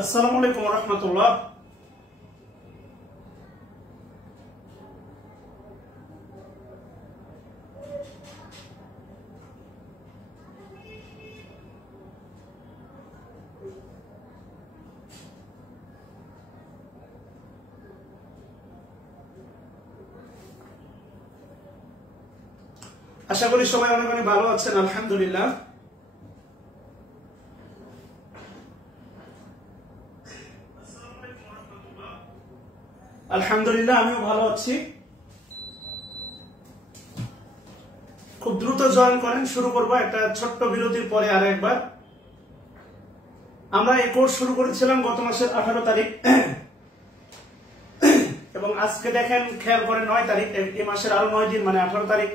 আসসালামু আলাইকুম ওয়া রাহমাতুল্লাহ। আশা করি সবাই অনেক অনেক ভালো আছেন। আলহামদুলিল্লাহ। আলহামদুলিল্লাহ আমিও ভালো আছি। খুব দ্রুত জয়েন করেন। শুরু করব একটা ছোট্ট বিরতির পরে আর একবার। আমরা এই কোর্স শুরু করেছিলাম গত মাসের 18 তারিখ এবং আজকে দেখেন খেয়াল করে 9 তারিখ। এই মাসের আরো 9 দিন, মানে 18 তারিখ,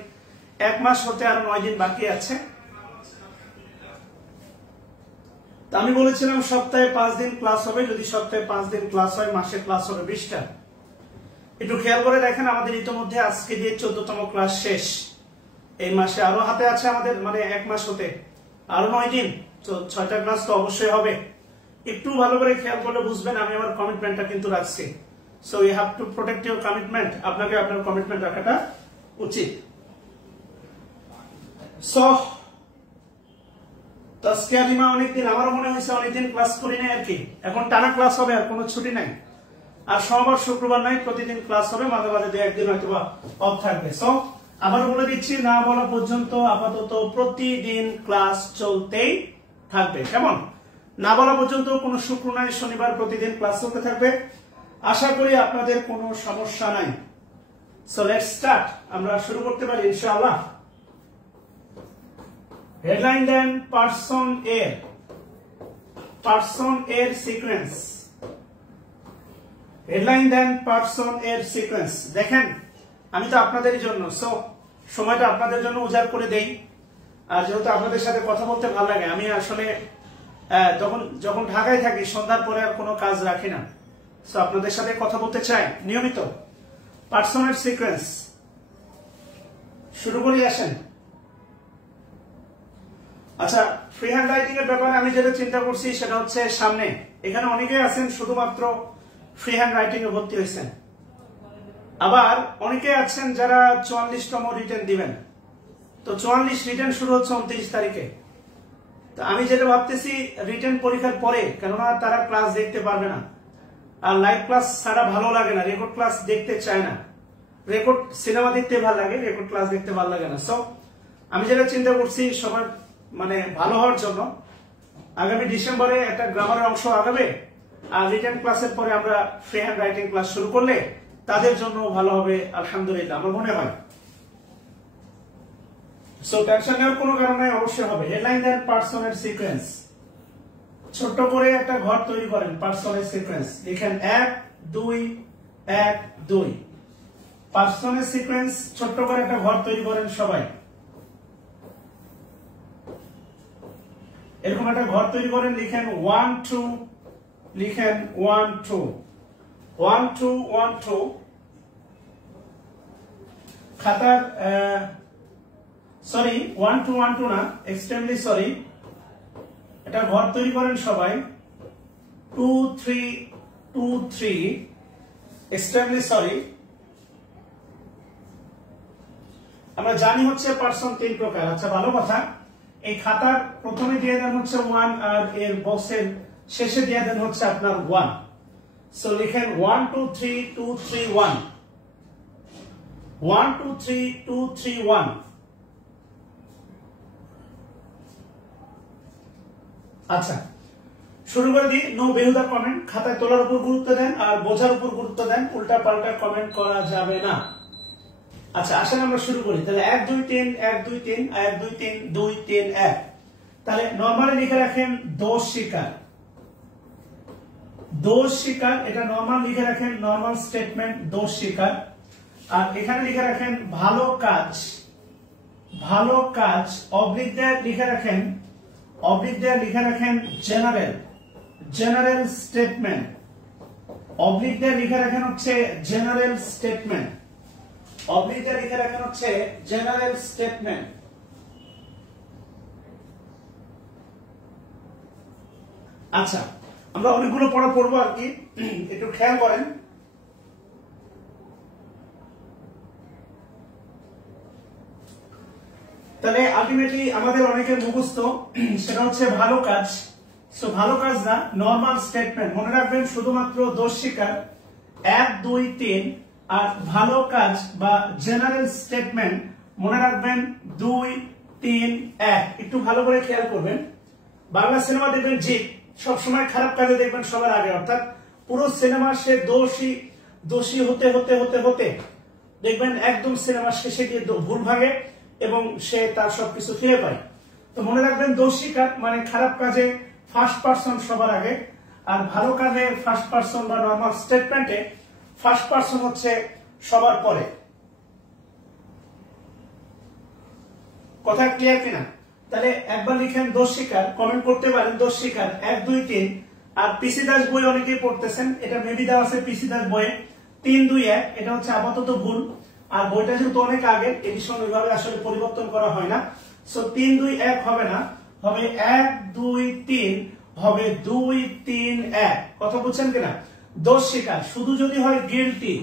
এক মাস হতে আরো 9 দিন বাকি আছে। আমি বলেছিলাম সপ্তাহে 5 দিন ক্লাস হবে। যদি সপ্তাহে 5 দিন ক্লাস হয়, মাসে ক্লাস হবে 20টা। একটু খেয়াল করে দেখেন, আমাদের ইতিমধ্যে আজকে দিয়ে 14তম ক্লাস শেষ। এই মাসে আরো হাতে আছে আমাদের, মানে এক মাস হতে আরো 9 দিন, 6টা ক্লাস তো অবশ্যই হবে। একটু ভালো করে খেয়াল করলে বুঝবেন আমি আমার কমিটমেন্টটা কিন্তু রাখছি। So you have to protect your commitment. আপনাকে আপনার কমিটমেন্ট রাখাটা উচিত। সো তাসকিয়া অনেকদিন, আমারও মনে হয়েছে অনেকদিন ক্লাস করি নাই আর কি। এখন টানা ক্লাস হবে, আর কোনো ছুটি নাই। আর সোমবার শুক্রবার নাই, প্রতিদিন ক্লাস হবে। মাঝে মাঝে 2-1 দিন হয়তো অফ থাকবে। সো আবার বলে দিচ্ছি, না বলা পর্যন্ত আপাতত প্রতিদিন ক্লাস চলতেই থাকবে। কেমন? না বলা পর্যন্ত কোনো শুক্র নাই, শনিবার প্রতিদিন ক্লাস চলতে থাকবে। আশা করি আপনাদের কোনো সমস্যা নাই। So let's start. আমরা শুরু করতে পারি ইনশাআল্লাহ। হেডলাইন দেন পারসন এর সিকোয়েন্স। হেডলাইন দেন পারসন এর সিকোয়েন্স। দেখেন, আমি তো আপনাদের জন্য, সো সময়টা আপনাদের জন্য উজাড় করে দেই। আর যেহেতু আপনাদের সাথে কথা বলতে ভালো লাগে, আমি আসলে যখন ঢাকায় থাকি সন্ধ্যার পরে আর কোনো কাজ রাখি না। সো আপনাদের সাথে কথা বলতে চাই নিয়মিত। পারসন এর সিকোয়েন্স শুরু করি, আসেন। আচ্ছা, ফ্রি হ্যান্ড রাইটিং এর ব্যাপারে আমি যেটা চিন্তা করছি সেটা হচ্ছে, সামনে এখানে অনেকেই আছেন শুধুমাত্র ফ্রি হ্যান্ড রাইটিং এ ভর্তি হয়েছেন। আবার অনেকে আছেন যারা 44তম রিটেন দিবেন। তো 44 রিটেন শুরু হচ্ছে 29 তারিখে। তো আমি যেটা ভাবতেছি, রিটেন পরীক্ষার পরে, কেননা তারা ক্লাস দেখতে পারবে না। আর লাইভ ক্লাস ছাড়া ভালো লাগে না, রেকর্ড ক্লাস দেখতে চায় না। রেকর্ড সিনেমা দেখতে ভালো লাগে, রেকর্ড ক্লাস দেখতে ভালো লাগে না। সো আমি যেটা চিন্তা করছি, সবার মানে ভালো হওয়ার জন্য, আগামী ডিসেম্বরে একটা গ্রামারের অংশ আগাবে। আর রিটেন ক্লাসের পরে আমরা ফ্রি হ্যান্ড রাইটিং ক্লাস শুরু করলে তাদের জন্য ভালো হবে আলহামদুলিল্লাহ, আমার মনে হয়। সো টেনশন নেওয়ার কোনো কারণ নাই, অবশ্যই হবে। Headline then পারসনের sequence. ছোট্ট করে একটা ঘর তৈরি করেন। পারসনের সিকোয়েন্স লিখেন 1 2 1 2। পারসনের সিকোয়েন্স ছোট্ট করে একটা ঘর তৈরি করেন সবাই। এরকম একটা ঘর তৈরি করেন, লিখেন 1 2, লিখেন 1 2 1 2 1 2। খাতার সরি 1 2 1 2 না, এক্সট্রিমলি সরি। এটা ঘর তৈরি করেন সবাই। 2 3 2 3, এক্সট্রিমলি সরি। আমরা জানি হচ্ছে পারসন 3 প্রকার। আচ্ছা, ভালো কথা। এই খাতার প্রথমে দিয়ে দেন হচ্ছে 1, আর এর বক্সের শেষে দিয়ে দেন হচ্ছে আপনার 1। সো লিখেন 1 2 3 2 3 1, 1 2 3 2 3 1। আচ্ছা, শুরু করে দিই। নো বেহুদা কমেন্ট। খাতায় তোলার উপর গুরুত্ব দেন আর বোঝার উপর গুরুত্ব দেন। উল্টা পাল্টা কমেন্ট করা যাবে না। আচ্ছা, আসেন আমরা শুরু করি। তাহলে 1 2 3 1 2 3 1 2 3 2 3 1। তাহলে নরমালি লিখে রাখেন দোষ স্বীকার। দোষ স্বীকার, এটা নরমাল লিখে রাখেন, নরমাল স্টেটমেন্ট, দোষ স্বীকার। আর এখানে লিখে রাখেন ভালো কাজ। ভালো কাজ অবলিক দিয়ে লিখে রাখেন, অবলিক দিয়ে লিখে রাখেন জেনারেল, জেনারেল স্টেটমেন্ট। অবলিক দিয়ে লিখে রাখেন হচ্ছে জেনারেল স্টেটমেন্ট। অবলিক দিয়ে লিখে রাখেন হচ্ছে জেনারেল স্টেটমেন্ট। আচ্ছা, আমরা অনেকগুলো পড়া পড়বো আর কি, একটু খেয়াল করেন। তাহলে আলটিমেটলি আমাদের অনেকের মুখস্থ সেটা হচ্ছে ভালো কাজ। সো ভালো কাজ না, নর্মাল স্টেটমেন্ট মনে রাখবেন, শুধুমাত্র দোষ স্বীকার 1 2 3, আর ভালো কাজ বা জেনারেল স্টেটমেন্ট মনে রাখবেন 2 3 1। একটু ভালো করে খেয়াল করবেন। বাংলা সিনেমা দেখবেন জিৎ সবসময় খারাপ কাজে দেখবেন সবার আগে, অর্থাৎ পুরো সিনেমা সে দোষী হতে হতে হতে হতে দেখবেন একদম সিনেমা শেষে গিয়ে ভুল ভাগে এবং সে তার সবকিছু ফিরে পায়। তো মনে রাখবেন দোষ স্বীকার মানে খারাপ কাজে ফার্স্ট পারসন সবার আগে, আর ভালো কাজে ফার্স্ট পারসন বা নর্মাল স্টেটমেন্টে ফার্স্ট পারসন হচ্ছে সবার পরে। কথা ক্লিয়ার কিনা? তাহলে একবার লিখেন দোষ স্বীকার, কমেন্ট করতে পারেন দোষ স্বীকার 1 2 3। আর পিসি দাস বই অনেকেই পড়তেছেন, এটা মেবি দেওয়া আছে পিসি দাস বইয়ে 3 2 1, এটা হচ্ছে আপাতত ভুল। আর বইটা যেহেতু অনেক আগে, এডিশন ওইভাবে আসলে পরিবর্তন করা হয় না। সো 3 2 1 হবে না, হবে 1 2 3, হবে 2 3 1। কথা বুঝছেন কিনা? দোষ স্বীকার শুধু যদি হয় গিলটি,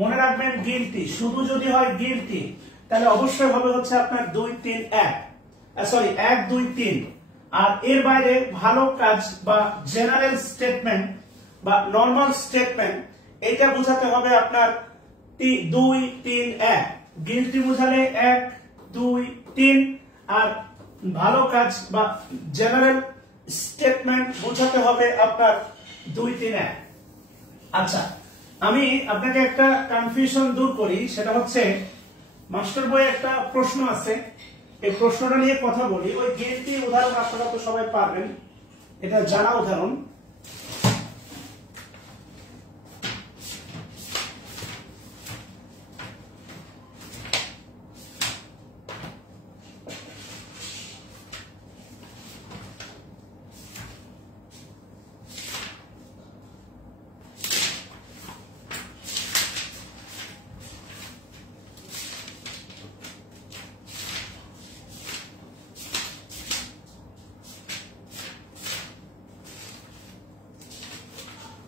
মনে রাখবেন গিলটি শুধু যদি হয় গিলটি, তাহলে অবশ্যই হবে হচ্ছে আপনার 2 3 1, সরি 1 2 3। আর এর বাইরে ভালো কাজ বা জেনারেল স্টেটমেন্ট বা নর্মাল স্টেটমেন্ট এটা বোঝাতে হবে আপনার 2 3 1। গিলটি বোঝালে 1 2 3, আর ভালো কাজ বা জেনারেল স্টেটমেন্ট বোঝাতে হবে আপনার 2 3 1। আচ্ছা, আমি আপনাকে একটা কনফিউশন দূর করি, সেটা হচ্ছে মাস্টার বইয়ে একটা প্রশ্ন আছে, এই প্রশ্নটা নিয়ে কথা বলি। ওই গিলটি উদাহরণ আপনারা তো সবাই পারবেন, এটা জানা উদাহরণ।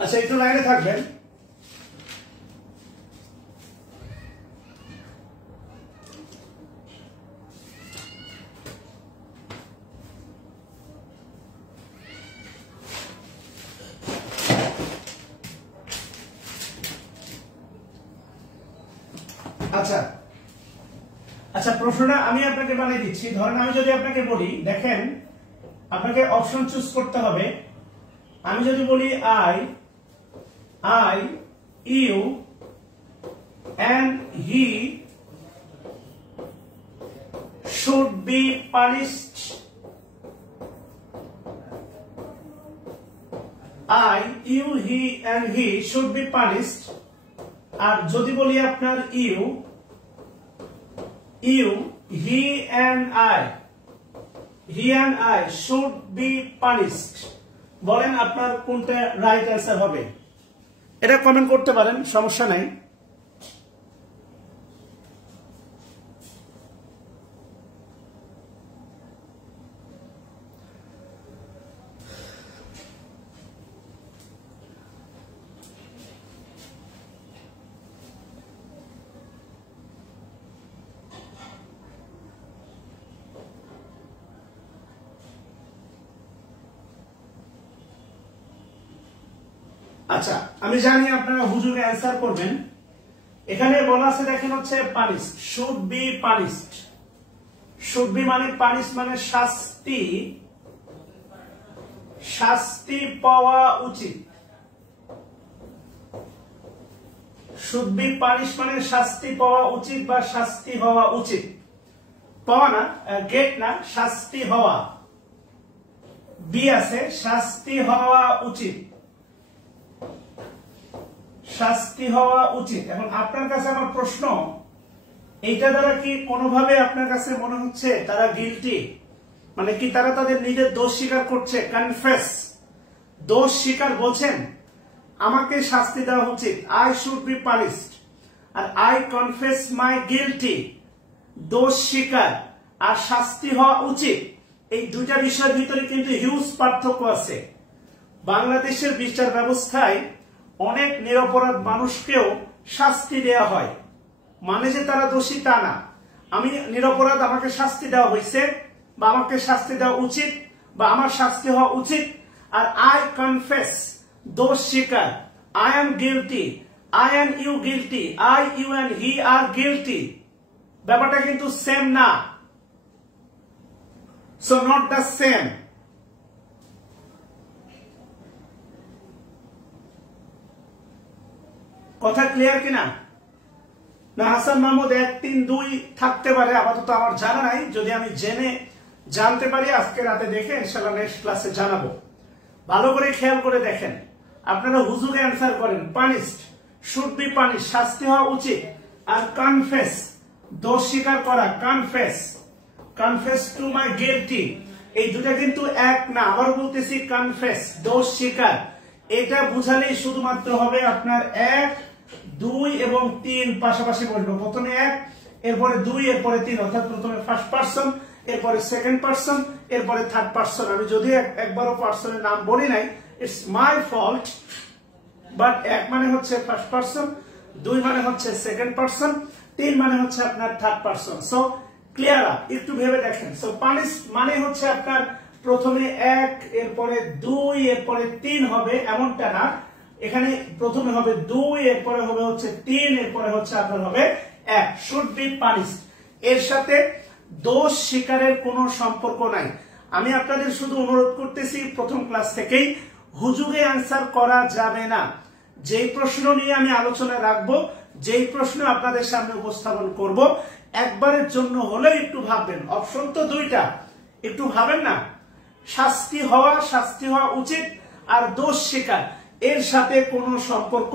আচ্ছা, একটু লাইনে থাকবেন। আচ্ছা আচ্ছা, প্রশ্নটা আমি আপনাকে বানিয়ে দিচ্ছি। ধরেন আমি যদি আপনাকে বলি, দেখেন আপনাকে অপশন চুজ করতে হবে। আমি যদি বলি I, you, and he should be punished. I, you, he, and he should be punished. আর যদি বলি আপনার you, he and I should be punished, বলেন আপনার কোনটা রাইট অ্যান্সার হবে? এটা কমেন্ট করতে পারেন, সমস্যা নাই। আচ্ছা, আমি জানি আপনারা হুজুরে অ্যান্সার করবেন। এখানে বলা আছে দেখেন হচ্ছে punish, should be punished. Should be মানে পানিশ মানে শাস্তি, শাস্তি পাওয়া উচিত। শুড বি পানিশ মানে শাস্তি পাওয়া উচিত বা শাস্তি হওয়া উচিত। পাওয়া না, গেট না, শাস্তি হওয়া। বি আছে, শাস্তি হওয়া উচিত, শাস্তি হওয়া উচিত। এখন আপনার কাছে আমার প্রশ্ন, এইটা দ্বারা কি কোনোভাবে আপনার কাছে মনে হচ্ছে তারা গিলটি? মানে কি তারা তাদের নিজের দোষ স্বীকার করছে? কনফেস, দোষ স্বীকার বলছেন আমাকে শাস্তি দেওয়া উচিত, আই শুড বি পানিশড, আর আই কনফেস মাই গিলটি, দোষ স্বীকার আর শাস্তি হওয়া উচিত। এই দুইটা বিষয়ের ভিতরে কিন্তু হিউজ পার্থক্য আছে। বাংলাদেশের বিচার ব্যবস্থায় অনেক নিরপরাধ মানুষকেও শাস্তি দেয়া হয়, মানে যে তারা দোষী তা না। আমি নিরপরাধ, আমাকে শাস্তি দেওয়া হয়েছে বা আমাকে শাস্তি দেওয়া উচিত বা আমার শাস্তি হওয়া উচিত, আর আই কনফেস, দোষ স্বীকার, I am guilty, I and you guilty, I you and he are guilty, ব্যাপারটা কিন্তু সেম না। So not the same. কথা ক্লিয়ার কিনা? না হাসান মাহমুদ 1, 3, 2 থাকতে পারে, আপাতত আমার জানা নাই। যদি আমি জানতে পারি আজকে রাতে দেখে ইনশাআল্লাহ নেক্সট ক্লাসে জানাবো। ভালো করে খেয়াল করে দেখেন, আপনারা হুজুরে অ্যান্সার করেন পানিশড, শুড বি পানিশ, শাস্তি হওয়া উচিত, আর কনফেস, দোষ স্বীকার করা, কনফেস টু মাই গিলটি, এই দুটা কিন্তু এক না। আবার বলতেছি কনফেস, দোষ স্বীকার, এটা বুঝালেই শুধুমাত্র হবে আপনার 1, 2 এবং 3 পাশাপাশি বলবো। প্রথমে 1, এরপরে 2, এরপরে 3, অর্থাৎ প্রথমে ফার্স্ট পারসন, এরপরে সেকেন্ড পারসন, এরপরে থার্ড পারসন। আমি যদি একবারও পারসনের নাম বলি নাই, ইটস মাই ফল্ট, বাট 1 মানে হচ্ছে ফার্স্ট পারসন, 2 মানে হচ্ছে সেকেন্ড পারসন, 3 মানে হচ্ছে আপনার থার্ড পারসন। So clear? একটু ভেবে দেখেন। সো পানিশ মানে হচ্ছে আপনার প্রথমে 1, এরপরে 2, এরপরে 3 হবে, এমনটা না। এখানে প্রথমে হবে 2, এরপরে হবে হচ্ছে 3, এরপরে হচ্ছে আপনার হবে 1। শুড বি পানিশড, এর সাথে দোষ স্বীকারের কোনো সম্পর্ক নাই। আমি আপনাদের শুধু অনুরোধ করতেছি, প্রথম ক্লাস থেকেই হুজুগে অ্যান্সার করা যাবে না। যেই প্রশ্ন নিয়ে আমি আলোচনা রাখবো, যেই প্রশ্ন আপনাদের সামনে উপস্থাপন করব, একবারের জন্য হলেও একটু ভাববেন। অপশন তো 2টা, একটু ভাবেন না। শাস্তি হওয়া উচিত, আর দোষ স্বীকার, এর সাথে কোনো সম্পর্ক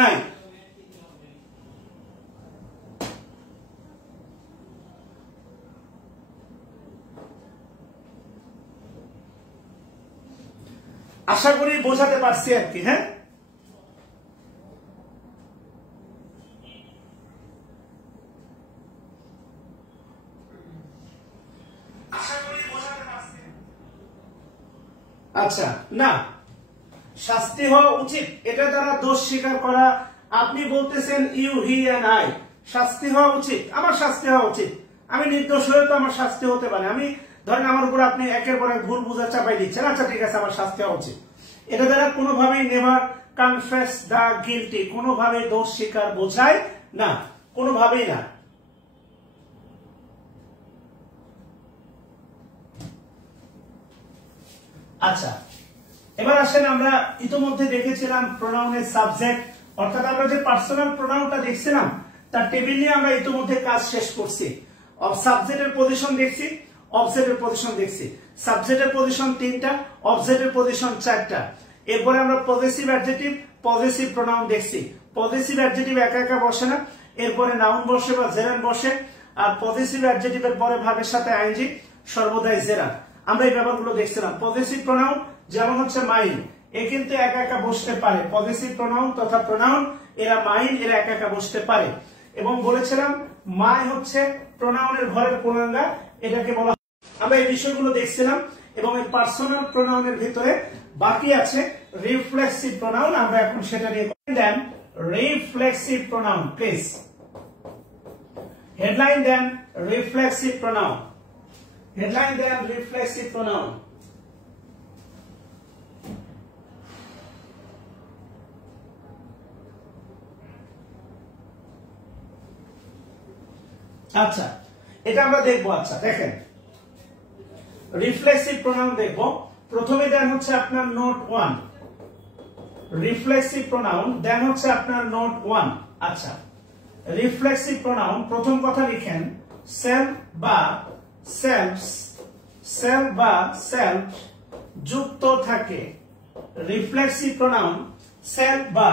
নাই। আশা করি বোঝাতে পারছি আর কি। হ্যাঁ, আচ্ছা, না শাস্তি হওয়া উচিত, এটা দ্বারা দোষ স্বীকার করা। আপনি বলতেছেন ইউ, হি এন্ড আই, শাস্তি হওয়া উচিত, আমার শাস্তি হওয়া উচিত। আমি নির্দোষ হয়ে তো আমার শাস্তি হতে পারে। আমি ধরেন আমার উপর আপনি একের পর এক ভুল বুঝা চাপাই দিচ্ছেন, আচ্ছা ঠিক আছে, আমার শাস্তি হওয়া উচিত। এটা দ্বারা কোনোভাবেই নেভার কনফেস দ্য গিলটি, কোনোভাবে দোষ স্বীকার বোঝায় না, কোনোভাবেই না। আচ্ছা, এবার আসেন, আমরা ইতোমধ্যে দেখেছিলাম প্রোনাউনের সাবজেক্ট, অর্থাৎ আমরা যে পার্সোনাল প্রোনাউনটা দেখছিলাম তার টেবিল নিয়ে আমরা ইতোমধ্যে কাজ শেষ করছি। সাবজেক্টের পজিশন দেখছি, অবজেক্টের পজিশন দেখছি। সাবজেক্টের পজিশন 3টা, অবজেক্টের পজিশন 4টা। এরপরে আমরা পজেসিভ অ্যাডজেক্টিভ, পজেসিভ প্রোনাউন দেখছি। পজেসিভ অ্যাডজেক্টিভ একা একা বসে না, এরপরে নাউন বসে বা জেরান বসে, আর পজেসিভ অ্যাডজেক্টিভের পরে ভাবের সাথে আইএনজি সর্বদাই জেরান। আমরা এই ব্যাপারগুলো দেখছিলাম। পজেসিভ প্রোনাউন যেমন হচ্ছে মাইন, এ কিন্তু একা একা বসতে পারে। পজেসিভ প্রোনাউন তথা প্রোনাউন, এরা মাইন, এরা একা একা বসতে পারে। এবং বলেছিলাম মাই হচ্ছে প্রোনাউনের ঘরের পূর্ণাঙ্গ, এটাকে বলা। আমরা এই বিষয়গুলো দেখছিলাম। এবং এই পার্সোনাল প্রোনাউনের ভিতরে বাকি আছে রিফ্লেক্সিভ প্রোনাউন, আমরা এখন সেটা নিয়ে দেন। রিফ্লেক্সিভ প্রোনাউন প্লিজ, হেডলাইন দেন রিফ্লেক্সিভ প্রোনাউন, হেডলাইন দেন রিফ্লেক্সিভ প্রোনাউন। আচ্ছা, এটা আমরা দেখবো। আচ্ছা দেখেন, রিফ্লেক্সিভ প্রোনাউন দেখবো। প্রথমে দেন হচ্ছে আপনার নোট 1, রিফ্লেক্সিভ প্রোনাউন, দেন হচ্ছে আপনার নোট 1। আচ্ছা, রিফ্লেক্সিভ প্রোনাউন, প্রথম কথা লিখেন সেলফ বা সেলফস, সেলফ বা সেলফ যুক্ত থাকে। রিফ্লেক্সিভ প্রোনাউন সেলফ বা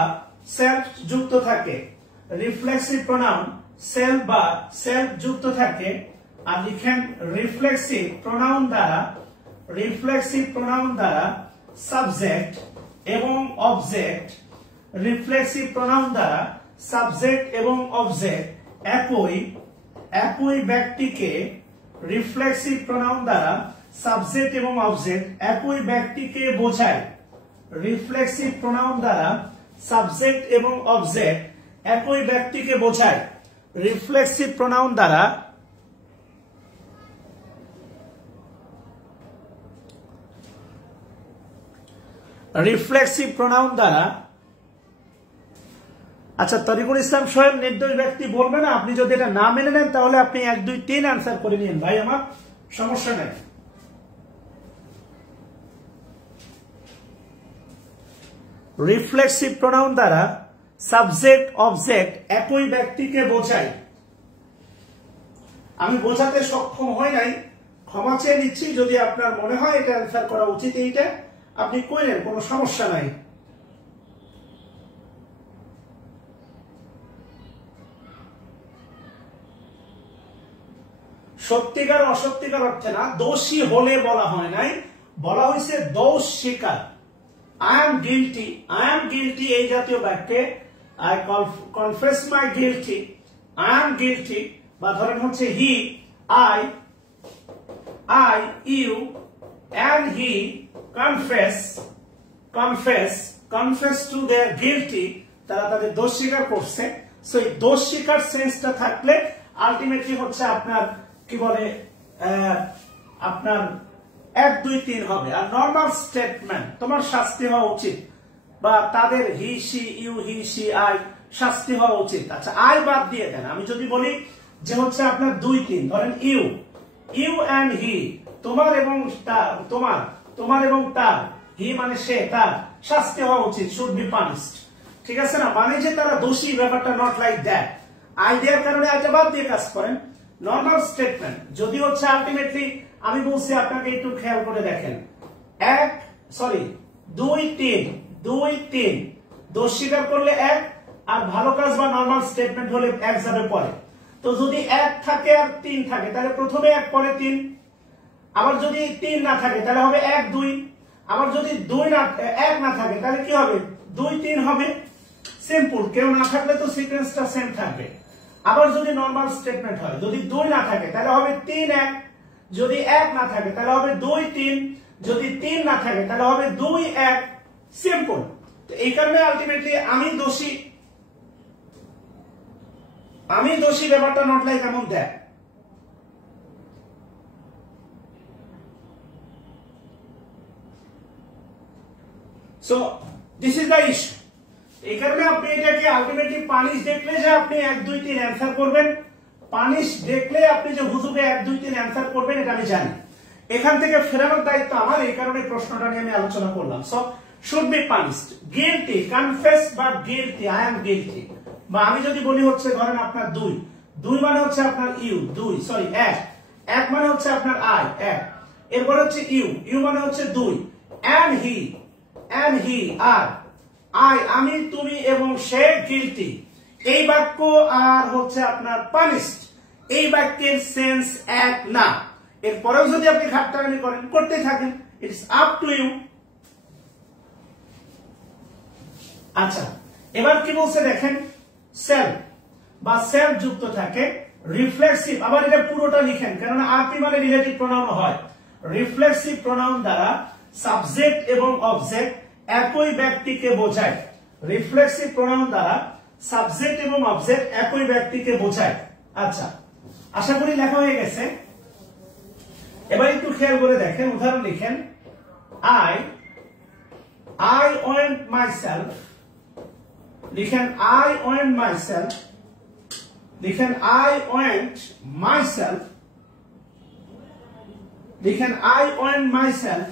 সেলফ যুক্ত থাকে। রিফ্লেক্সিভ প্রোনাউন সেলফ বা সেলফ যুক্ত থাকে। আর লিখেন রিফ্লেক্সিভ প্রোনাউন দ্বারা, রিফ্লেক্সিভ প্রোনাউন দ্বারা সাবজেক্ট এবং অবজেক্ট, রিফ্লেক্সিভ প্রোনাউন দ্বারা সাবজেক্ট এবং অবজেক্ট একই ব্যক্তিকে, রিফ্লেক্সিভ প্রোনাউন দ্বারা সাবজেক্ট এবং অবজেক্ট একই ব্যক্তিকে বোঝায়। রিফ্লেক্সিভ প্রোনাউন দ্বারা সাবজেক্ট এবং অবজেক্ট একই ব্যক্তিকে বোঝায়। রিফ্লেক্সিভ প্রোনাউন দ্বারা আচ্ছা, তরিকুল ইসলাম সোহেল নির্দোষ ব্যক্তি বলবে না। আপনি যদি এটা না মেনে নেন তাহলে আপনি 1 2 3 আনসার করে নিন ভাই, আমার সমস্যা নেই। রিফ্লেক্সিভ প্রোনাউন দ্বারা সাবজেক্ট অবজেক্ট একই ব্যক্তিকে বোঝায়। আমি বোঝাতে সক্ষম হই নাই, ক্ষমা চেয়ে নিচ্ছি। যদি আপনার মনে হয় এটা অ্যান্সার করা উচিত এইটা, আপনি কইলেন, কোনো সমস্যা নাই। সত্যিকার অসত্যিকার অর্থে না, দোষী হলে বলা হয় নাই, বলা হয়েছে দোষ স্বীকার। আই এম গিলটি এই জাতীয় বাক্যে I confess my guilty, I am guilty, বা ধরেন হচ্ছে he, I, you, and he confess to their guilty, তারা তাদের দোষ স্বীকার করছে। সো এই দোষ স্বীকার সেন্সটা থাকলে আলটিমেটলি হচ্ছে আপনার কি বলে, আপনার 1 2 3 হবে। আর নর্মাল স্টেটমেন্ট তোমার শাস্তি হওয়া উচিত, বা তাদের he see you, he see I শাস্তি হওয়া উচিত। আচ্ছা, আই বাদ দিয়ে দেন। আমি যদি বলি যে হচ্ছে আপনার 2 3, ধরেন ইউ অ্যান্ড হি, তোমার এবং তার, হি মানে সে, তার শাস্তি হওয়া উচিত, শুড বি পানিশড। ঠিক আছে না? মানে যে তারা দোষী, ব্যাপারটা নট লাইক দ্যাট। আইডিয়ার কারণে এটা বাদ দিয়ে কাজ করেন। নর্মাল স্টেটমেন্ট যদি হচ্ছে আলটিমেটলি, আমি বলছি আপনাকে একটু খেয়াল করে দেখেন, 2 3 দোষ স্বীকার করলে 1, আর ভালো কাজ বা নর্মাল স্টেটমেন্ট হলে 1 যাবে পরে। তো যদি 1 থাকে আর 3 থাকে তাহলে প্রথমে 1 পরে 3, আবার যদি 3 না থাকে তাহলে হবে 1 2, আবার যদি 1 না থাকে তাহলে কি হবে, 2 3 হবে। সিম্পল। কেউ না থাকলে তো সিকোয়েন্সটা সেম থাকবে। আবার যদি নর্মাল স্টেটমেন্ট হয়, যদি 2 না থাকে তাহলে হবে 3 1, যদি 1 না থাকে তাহলে হবে 2 3, যদি 3 না থাকে তাহলে হবে 2 1। সিম্পল। তো এই কারণে আলটিমেটলি আমি দোষী ব্যাপারটা নট লাইক এমন দেয়। So this is the issue. এই কারণে আপনি এটাকে আলটিমেটলি পানিশ দেখলে যে আপনি 1 2 3 অ্যান্সার করবেন, পানিশ দেখলে আপনি যে হুজুগে 1 2 3 অ্যান্সার করবেন, এটা আমি জানি। এখান থেকে ফেরানোর দায়িত্ব আমার। এই কারণে প্রশ্নটা নিয়ে আমি আলোচনা করলাম। So should be punished, guilty, confess বা গিলটি, আই এম গিলটি। বা আমি যদি বলি হচ্ছে ধরেন আপনার 2 মানে হচ্ছে আপনার ইউ, 1 মানে হচ্ছে আপনার আই, 1, এরপর হচ্ছে ইউ মানে হচ্ছে 2, and he আর আই, আমি, তুমি এবং সে গিলটি। এই বাক্য আর হচ্ছে আপনার পানিশড, এই বাক্যের সেন্স এক না। এরপরেও যদি আপনি খাট্টামি করেন, করতে থাকেন, ইটস আপ টু ইউ। আচ্ছা, এবার কি বলছে দেখেন, সেলফ বা সেলফ যুক্ত থাকে রিফ্লেক্সিভ। আবার এটা পুরোটা লিখেন, কেননা আরপি মানে রিলেটিভ প্রোনাউন হয়। রিফ্লেক্সিভ প্রোনাউন দ্বারা সাবজেক্ট এবং অবজেক্ট একই ব্যক্তিকে বোঝায়। রিফ্লেক্সিভ প্রোনাউন দ্বারা সাবজেক্ট এবং অবজেক্ট একই ব্যক্তিকে বোঝায়। আচ্ছা, আশা করি লেখা হয়ে গেছে। এবার একটু খেয়াল করে দেখেন, উদাহরণ লিখেন, I went myself, লিখেন I went myself, লিখেন I went myself, লিখেন I went myself,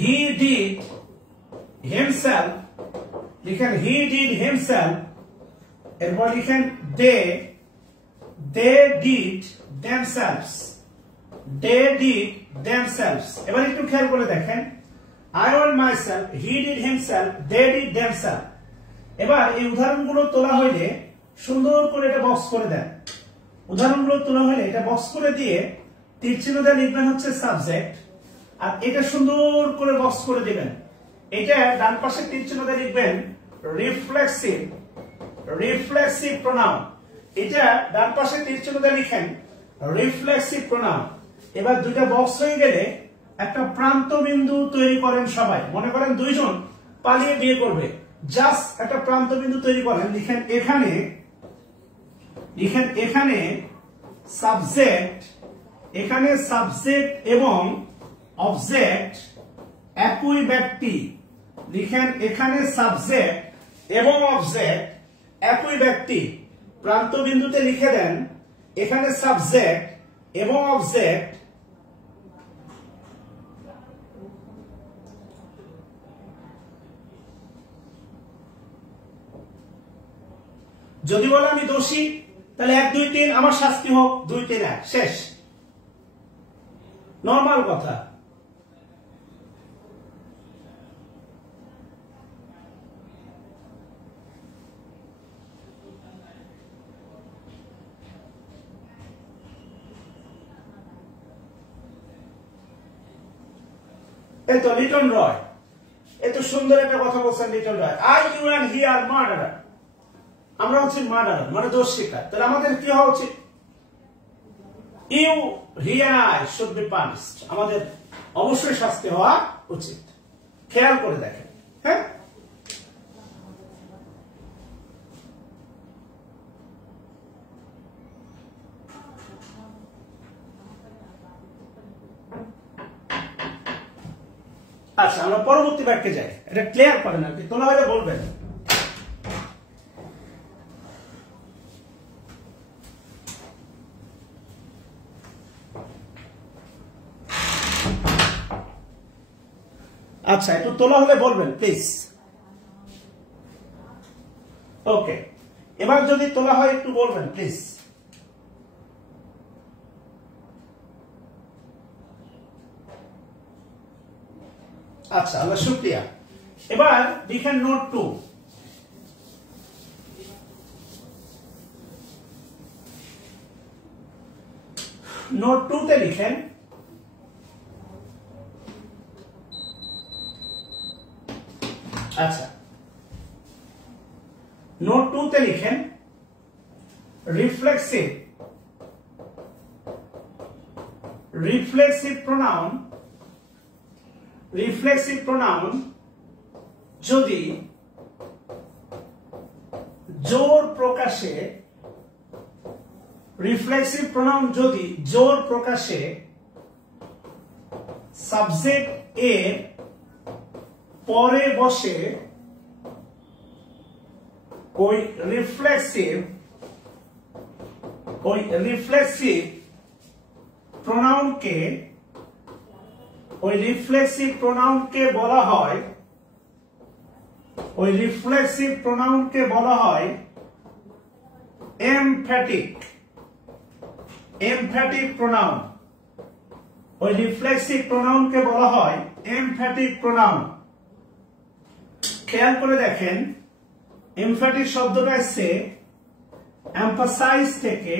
he did himself, লিখেন he did himself, এরপর লিখেন they did themselves, they did themselves। এবার একটু খেয়াল করে দেখেন, I went myself, he did himself, they did themselves। এবার এই উদাহরণগুলো তোলা হইলে সুন্দর করে এটা বক্স করে দেন। উদাহরণগুলো তোলা হইলে এটা বক্স করে দিয়ে তীর চিহ্ন দিয়ে লিখবেন হচ্ছে সাবজেক্ট, আর এটা সুন্দর করে বক্স করে দিবেন। এটা ডান পাশে তীর চিহ্ন দিয়ে লিখবেন রিফ্লেক্সিভ প্রোনাউন। এটা ডান পাশে তীর চিহ্ন দিয়ে লিখেন রিফ্লেক্সিভ প্রোনাউন। এবার দুইটা বক্স হয়ে গেলে একটা প্রান্ত বিন্দু তৈরি করেন সবাই। মনে করেন দুইজন পালিয়ে বিয়ে করবে, জাস্ট একটা প্রান্ত বিন্দু তৈরি করেন। লিখেন এখানে সাবজেক্ট এবং অবজেক্ট একই ব্যক্তি। লিখেন এখানে সাবজেক্ট এবং অবজেক্ট একই ব্যক্তি। প্রান্ত বিন্দুতে লিখে দেন এখানে সাবজেক্ট এবং অবজেক্ট যদি বলে আমি দোষী, তাহলে 1 2 3 আমার শাস্তি হোক 2 3 1 শেষ, নরমাল কথা। এই তো লিটন রয় এত সুন্দর একটা কথা বলছেন। Liton Roy, I you and he are murderer. আমরা হচ্ছে মার্ডারার মানে দোষ স্বীকার। তাহলে আমাদের কি হওয়া উচিত? You, he and I should be punished. আমাদের অবশ্যই শাস্তি হওয়া উচিত। খেয়াল করে দেখেন। হ্যাঁ, আচ্ছা আমরা পরবর্তী বাক্যে যাই। এটা ক্লিয়ার করেন আর কি, তোলা হলে বলবেন। আচ্ছা একটু তোলা হলে বলবেন প্লিজ। ওকে, এবার যদি তোলা হয় একটু বলবেন প্লিজ। আচ্ছা আল্লাহ শুকরিয়া। এবার লিখেন নোট 2। নোট 2 তে লিখেন আচ্ছা নোট 2 তে লিখেন রিফ্লেক্সিভ প্রোনাউন যদি জোর প্রকাশে সাবজেক্ট এর পরে বসে, ওই রিফ্লেক্সিভ প্রোনাউনকে বলা হয় এমফ্যাটিক প্রোনাউন। ওই রিফ্লেক্সিভ প্রোনাউনকে বলা হয় এমফ্যাটিক প্রোনাউন। খেয়াল করে দেখেন, এমফ্যাটিক শব্দটা এসছে এমফাসাইজ থেকে।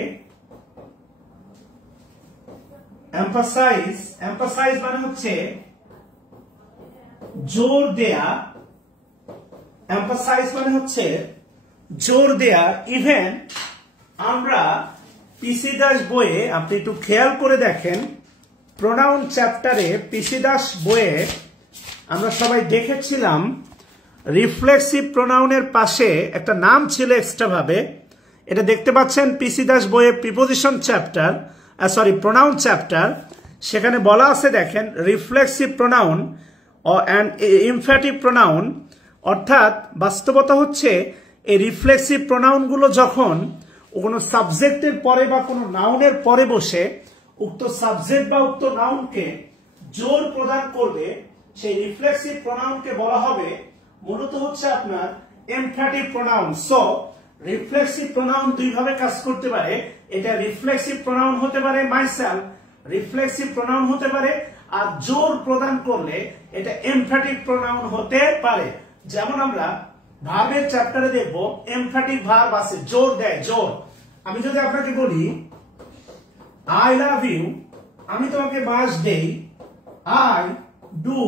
এমফাসাইজ মানে হচ্ছে জোর দেয়া। ইভেন আমরা পিসি দাস বইয়ে, আপনি একটু খেয়াল করে দেখেন, প্রোনাউন চ্যাপ্টারে পিসি দাস বইয়ে আমরা সবাই দেখেছিলাম রিফ্লেক্সিভ প্রোনাউনের পাশে একটা নাম ছিল এক্সট্রা ভাবে। এটা দেখতে পাচ্ছেন পিসি দাস বইয়ে প্রিপোজিশন চ্যাপ্টার, প্রোনাউন চ্যাপ্টার। সেখানে বলা আছে দেখেন reflexive pronoun and emphatic pronoun. অর্থাৎ বাস্তবতা হচ্ছে এই রিফ্লেক্সিভ প্রোনাউনগুলো যখন কোনো সাবজেক্টের পরে বা কোনো নাউনের পরে বসে উক্ত সাবজেক্ট বা উক্ত নাউনকে জোর প্রদান করবে, সেই রিফ্লেক্সিভ প্রোনাউনকে বলা হবে মূলত হচ্ছে আপনার emphatic pronoun. So reflexive pronoun দুই ভাবে কাজ করতে পারে। এটা রিফ্লেক্সিভ প্রোনাউন হতে পারে মাইসেলফ, রিফ্লেক্সিভ প্রোনাউন হতে পারে, আর জোর প্রদান করলে এটা এমফ্যাটিক প্রোনাউন হতে পারে। যেমন আমরা ভার্বের চ্যাপ্টারে দেখব এমফ্যাটিক ভার্ব আছে, জোর দেয়, জোর। আমি যদি আপনাকে বলি আই লাভ ইউ, আমি তোমাকে বাস দেই। আই ডু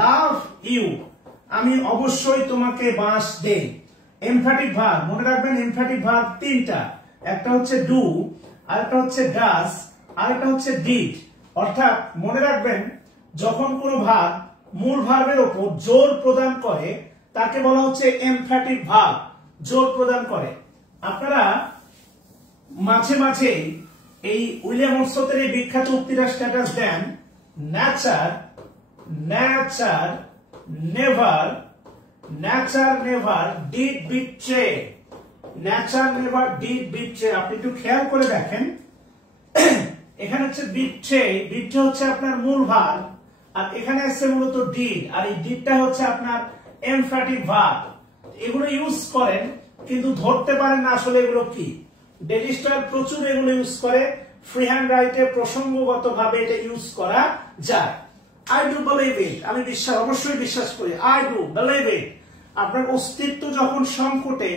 লাভ ইউ, আমি অবশ্যই তোমাকে বাস দেই। এমফ্যাটিক ভার্ব মনে রাখবেন, এমফ্যাটিক ভার্ব তিনটা, একটা হচ্ছে ডু, আরেকটা হচ্ছে ডাজ, আরেকটা হচ্ছে ডিড। অর্থাৎ মনে রাখবেন যখন কোনো ভার্ব মূল ভার্বের উপর জোর প্রদান করে তাকে বলা হচ্ছে এমফ্যাটিক ভার্ব, জোর প্রদান করে। আপনারা মাঝে মাঝে এই উইলিয়াম ওয়ার্ডসওয়ার্থের এই বিখ্যাত উক্তিটা স্ট্যাটাস দেন, nature never did betray, nature never did betray. আপনি একটু খেয়াল করে দেখেন, এখানে হচ্ছে বিট্রে হচ্ছে আপনার মূল ভার্ব, আর এখানে আছে মূলত ডিড, আর এই ডিডটা হচ্ছে আপনার এমফ্যাটিক ভার্ব। এগুলো ইউজ করেন কিন্তু ধরতে পারেন না আসলে এগুলো কি। ডেইলি স্টার প্রচুর এগুলো ইউজ করে, ফ্রি হ্যান্ড রাইটে প্রসঙ্গগত ভাবে এটা ইউজ করা যায়। আই ডু বিলিভ ইট, আমি অবশ্যই বিশ্বাস করি। আই ডু বিলিভ ইট, আপনার অস্তিত্ব যখন সংকটে,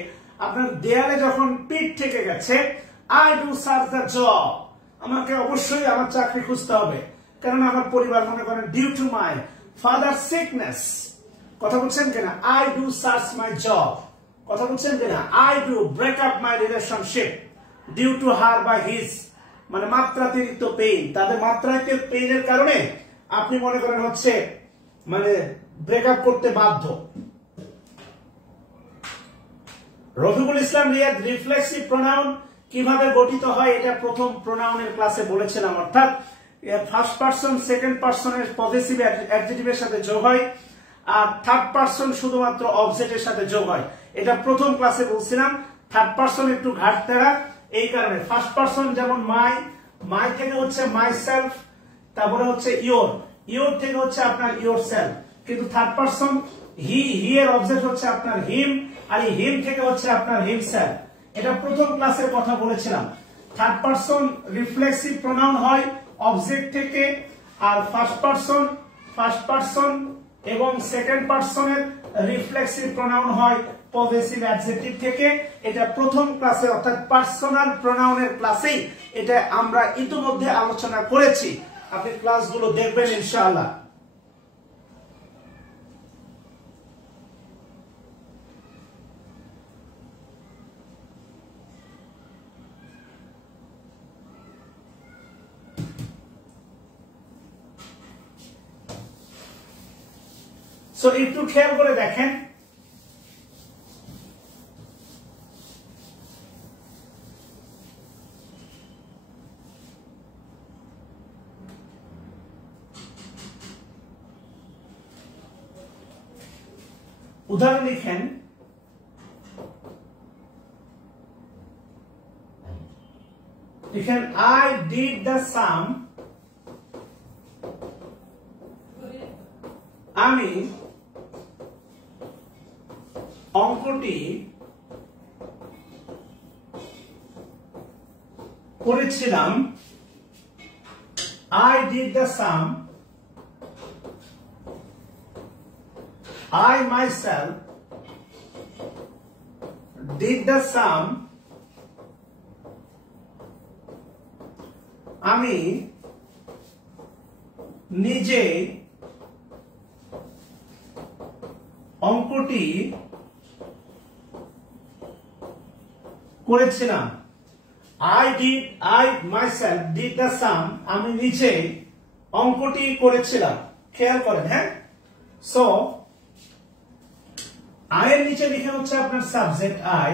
আপনার দেয়ালে যখন পিঠ থেকে গেছে, I do search the job, আমাকে অবশ্যই আমার চাকরি খুঁজতে হবে, কারণ আমার পরিবার মনে করেন due to my father sickness, কথা বলছেন কিনা, I do search my job, কথা বলছেন কিনা, I do break up my relationship due to her বা হিজ, মানে মাত্রাতিরিক্ত পেইন, তাদের মাত্রাতিরিক্ত পেইনের কারণে আপনি মনে করেন হচ্ছে মানে ব্রেকআপ করতে বাধ্য। রফিকুল ইসলাম রিয়াদ রিফ্লেক্সিভ প্রোনাউন কিভাবে গঠিত হয় এটা প্রথম প্রোনাউনের ক্লাসে বলেছিলাম, অর্থাৎ ফার্স্ট পারসন সেকেন্ড পারসনের পজেসিভ অ্যাডজেক্টিভের সাথে যোগ হয়, আর থার্ড পারসন শুধুমাত্র অবজেক্টের সাথে যোগ হয়। এটা প্রথম ক্লাসে বলছিলাম। থার্ড পারসন একটু ঘাটতেরা এই কারণে, ফার্স্ট পারসন যেমন মাই থেকে হচ্ছে মাই সেলফ, তারপরে হচ্ছে ইয়োর থেকে হচ্ছে আপনার ইয়োর সেলফ, কিন্তু থার্ড পারসন হি এর অবজেক্ট হচ্ছে আপনার হিম, আর এই হিম থেকে হচ্ছে আপনার হিমসেলফ। এটা প্রথম ক্লাসের কথা বলেছিলাম। থার্ড পারসন রিফ্লেক্সিভ প্রোনাউন হয় অবজেক্ট থেকে, আর ফার্স্ট পারসন এবং সেকেন্ড পারসনের রিফ্লেক্সিভ প্রোনাউন হয় পজেসিভ অ্যাডজেক্টিভ থেকে। এটা প্রথম ক্লাসে অর্থাৎ পার্সোনাল প্রোনাউনের ক্লাসেই এটা আমরা ইতিমধ্যে আলোচনা করেছি, আপনি ক্লাসগুলো দেখবেন ইনশাআল্লাহ। সো একটু খেয়াল করে দেখেন, উদাহরণ লিখেন, আই ডিড দ্য সাম, আমি অঙ্কটি করেছিলাম। I did the some, I myself did the sum, আমি নিজে অঙ্কটি করেছিলাম। I myself did the sum, আমি নিজে অঙ্কটি করেছিলাম। খেয়াল করেন, হ্যাঁ। সো আই এর নিচে লিখে হচ্ছে আপনার সাবজেক্ট আই,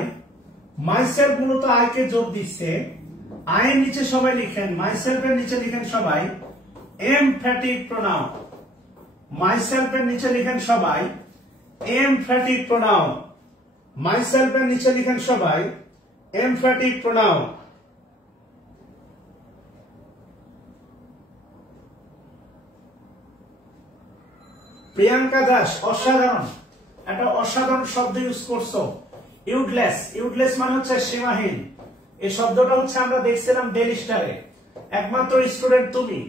মাইসেলফ মূলত আই কে যোগ দিচ্ছে। আই এর নিচে সবাই লিখেন, মাইসেলফ এর নিচে লিখেন সবাই এমফ্যাটিক প্রোনাউন, মাইসেলফ এর নিচে লিখেন সবাই এমফ্যাটিক প্রোনাউন, মাইসেলফ এর নিচে লিখেন সবাই এমফ্যাটিক প্রোনাউন। প্রিয়াঙ্কা দাস, অসাধারণ, একটা অসাধারণ শব্দ ইউজ করছো, ইউডলেস মানে হচ্ছে সীমাহীন। এই শব্দটা হচ্ছে আমরা দেখছিলাম ডেইলি স্টারে, একমাত্র স্টুডেন্ট তুমি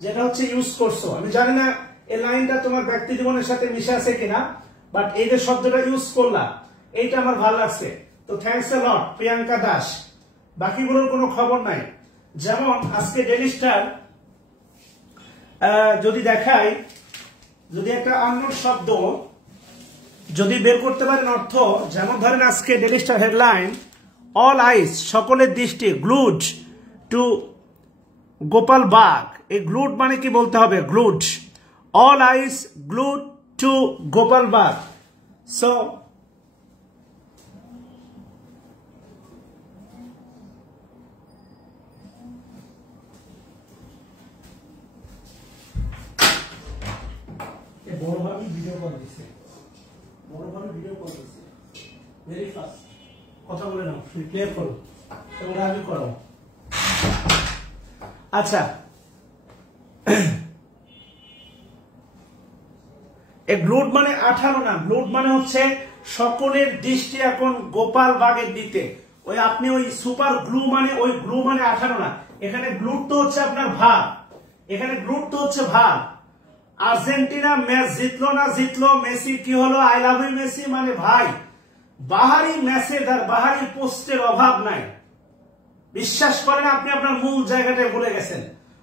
যেটা হচ্ছে ইউজ করছো। আমি জানি না এই লাইনটা তোমার ব্যক্তি জীবনের সাথে মিশে আছে কিনা, বাট এই যে শব্দটা ইউজ করলা এইটা আমার ভালো লাগছে। তো থ্যাংকস এ লট প্রিয়াঙ্কা দাস। বাকিগুলোর কোনো খবর নাই। যেমন আজকে ডেইলি স্টার যদি দেখাই, যদি একটা অন্য শব্দ যদি বের করতে পারেন অর্থ, যেমন ধরেন আজকে ডেইলি স্টার হেডলাইন, অল আইস, সকলের দৃষ্টি, গ্লুড টু গোপাল বাগ। এই গ্লুড মানে কি বলতে হবে, গ্লুড। all eyes glued to Gopal Bagh. So বড় ভাবে ভিডিও কল দিছে, ভেরি ফাস্ট কথা বলে নাও, ক্লিয়ার করো এবং আগে করো। আচ্ছা, এই গ্লুড মানে 18 না, গ্লুড মানে হচ্ছে সকলের দৃষ্টি এখন গোপাল বাগের দিকে। ওই আপনি ওই সুপার গ্লু মানে ওই গ্লু মানে 18 না, এখানে গ্লুড তো হচ্ছে আপনার ভাব, এখানে গ্লুড তো হচ্ছে ভাব। আর্জেন্টিনা ম্যাচ জিতলো না জিতলো, মেসি কি হলো, আই লাভ ইউ মেসি, মানে ভাই বাহারি ম্যাচের আর বাহারি পোস্টের অভাব নাই। বিশ্বাস করেন আপনি আপনার মূল জায়গাটা ভুলে গেছেন।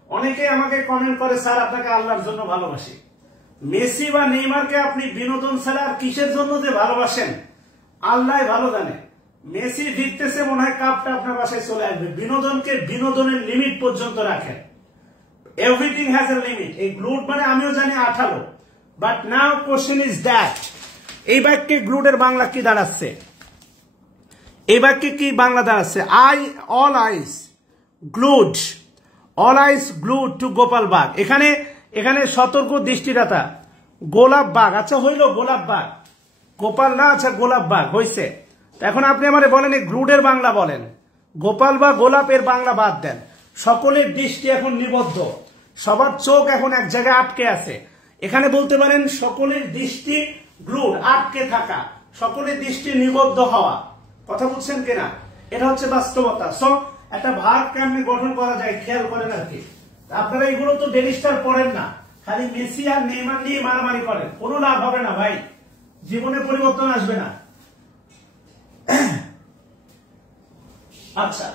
অনেকে আমাকে কমেন্ট করে, স্যার আপনাকে আল্লাহর জন্য ভালোবাসি। মেসি বা নেইমারকে আপনি বিনোদন ছাড়া আর কিসের জন্য যে ভালোবাসেন আল্লাহ ভালো জানে। মেসি জিততেছে মনে হয় কাপটা আপনার বাসায় চলে আসবে। বিনোদনকে বিনোদনের লিমিট পর্যন্ত রাখেন। Everything has a limit. এই গ্লুড মানে আমিও জানি 18, but now question is that এই বাক্যে গ্লুডের বাংলা কি দাঁড়াচ্ছে? এই বাক্যে কি বাংলা দাঁড়াচ্ছে? All eyes glued, all eyes glued to Gopal Bag. এখানে সতর্ক দৃষ্টিদাতা গোলাপ বাগ। আচ্ছা হইল গোলাপ বাগ, গোপাল না, আচ্ছা গোলাপ বাগ হয়েছে। এখন আপনি আমারে বলেন এই গ্লুডের বাংলা বলেন, গোপাল বা গোলাপের বাংলা বাদ দেন। সকলের দৃষ্টি এখন নিবদ্ধ, সবার চোখ এখন এক জায়গায় আটকে আছে। এখানে বলতে পারেন সকলের দৃষ্টি গ্লুড আটকে থাকা, সকলের দৃষ্টি নিবদ্ধ হওয়া। কথা বুঝছেন কিনা? এটা হচ্ছে বাস্তবতা। সো একটা ভাগ কেমনি গঠন করা যায় খেয়াল করেন আর কি। আপনারা এগুলো তো ডেইলি স্টার পড়েন না, খালি মেসি আর নেইমার নিয়ে মারামারি করেন, কোনো লাভ হবে না ভাই, জীবনে পরিবর্তন আসবে না। আচ্ছা,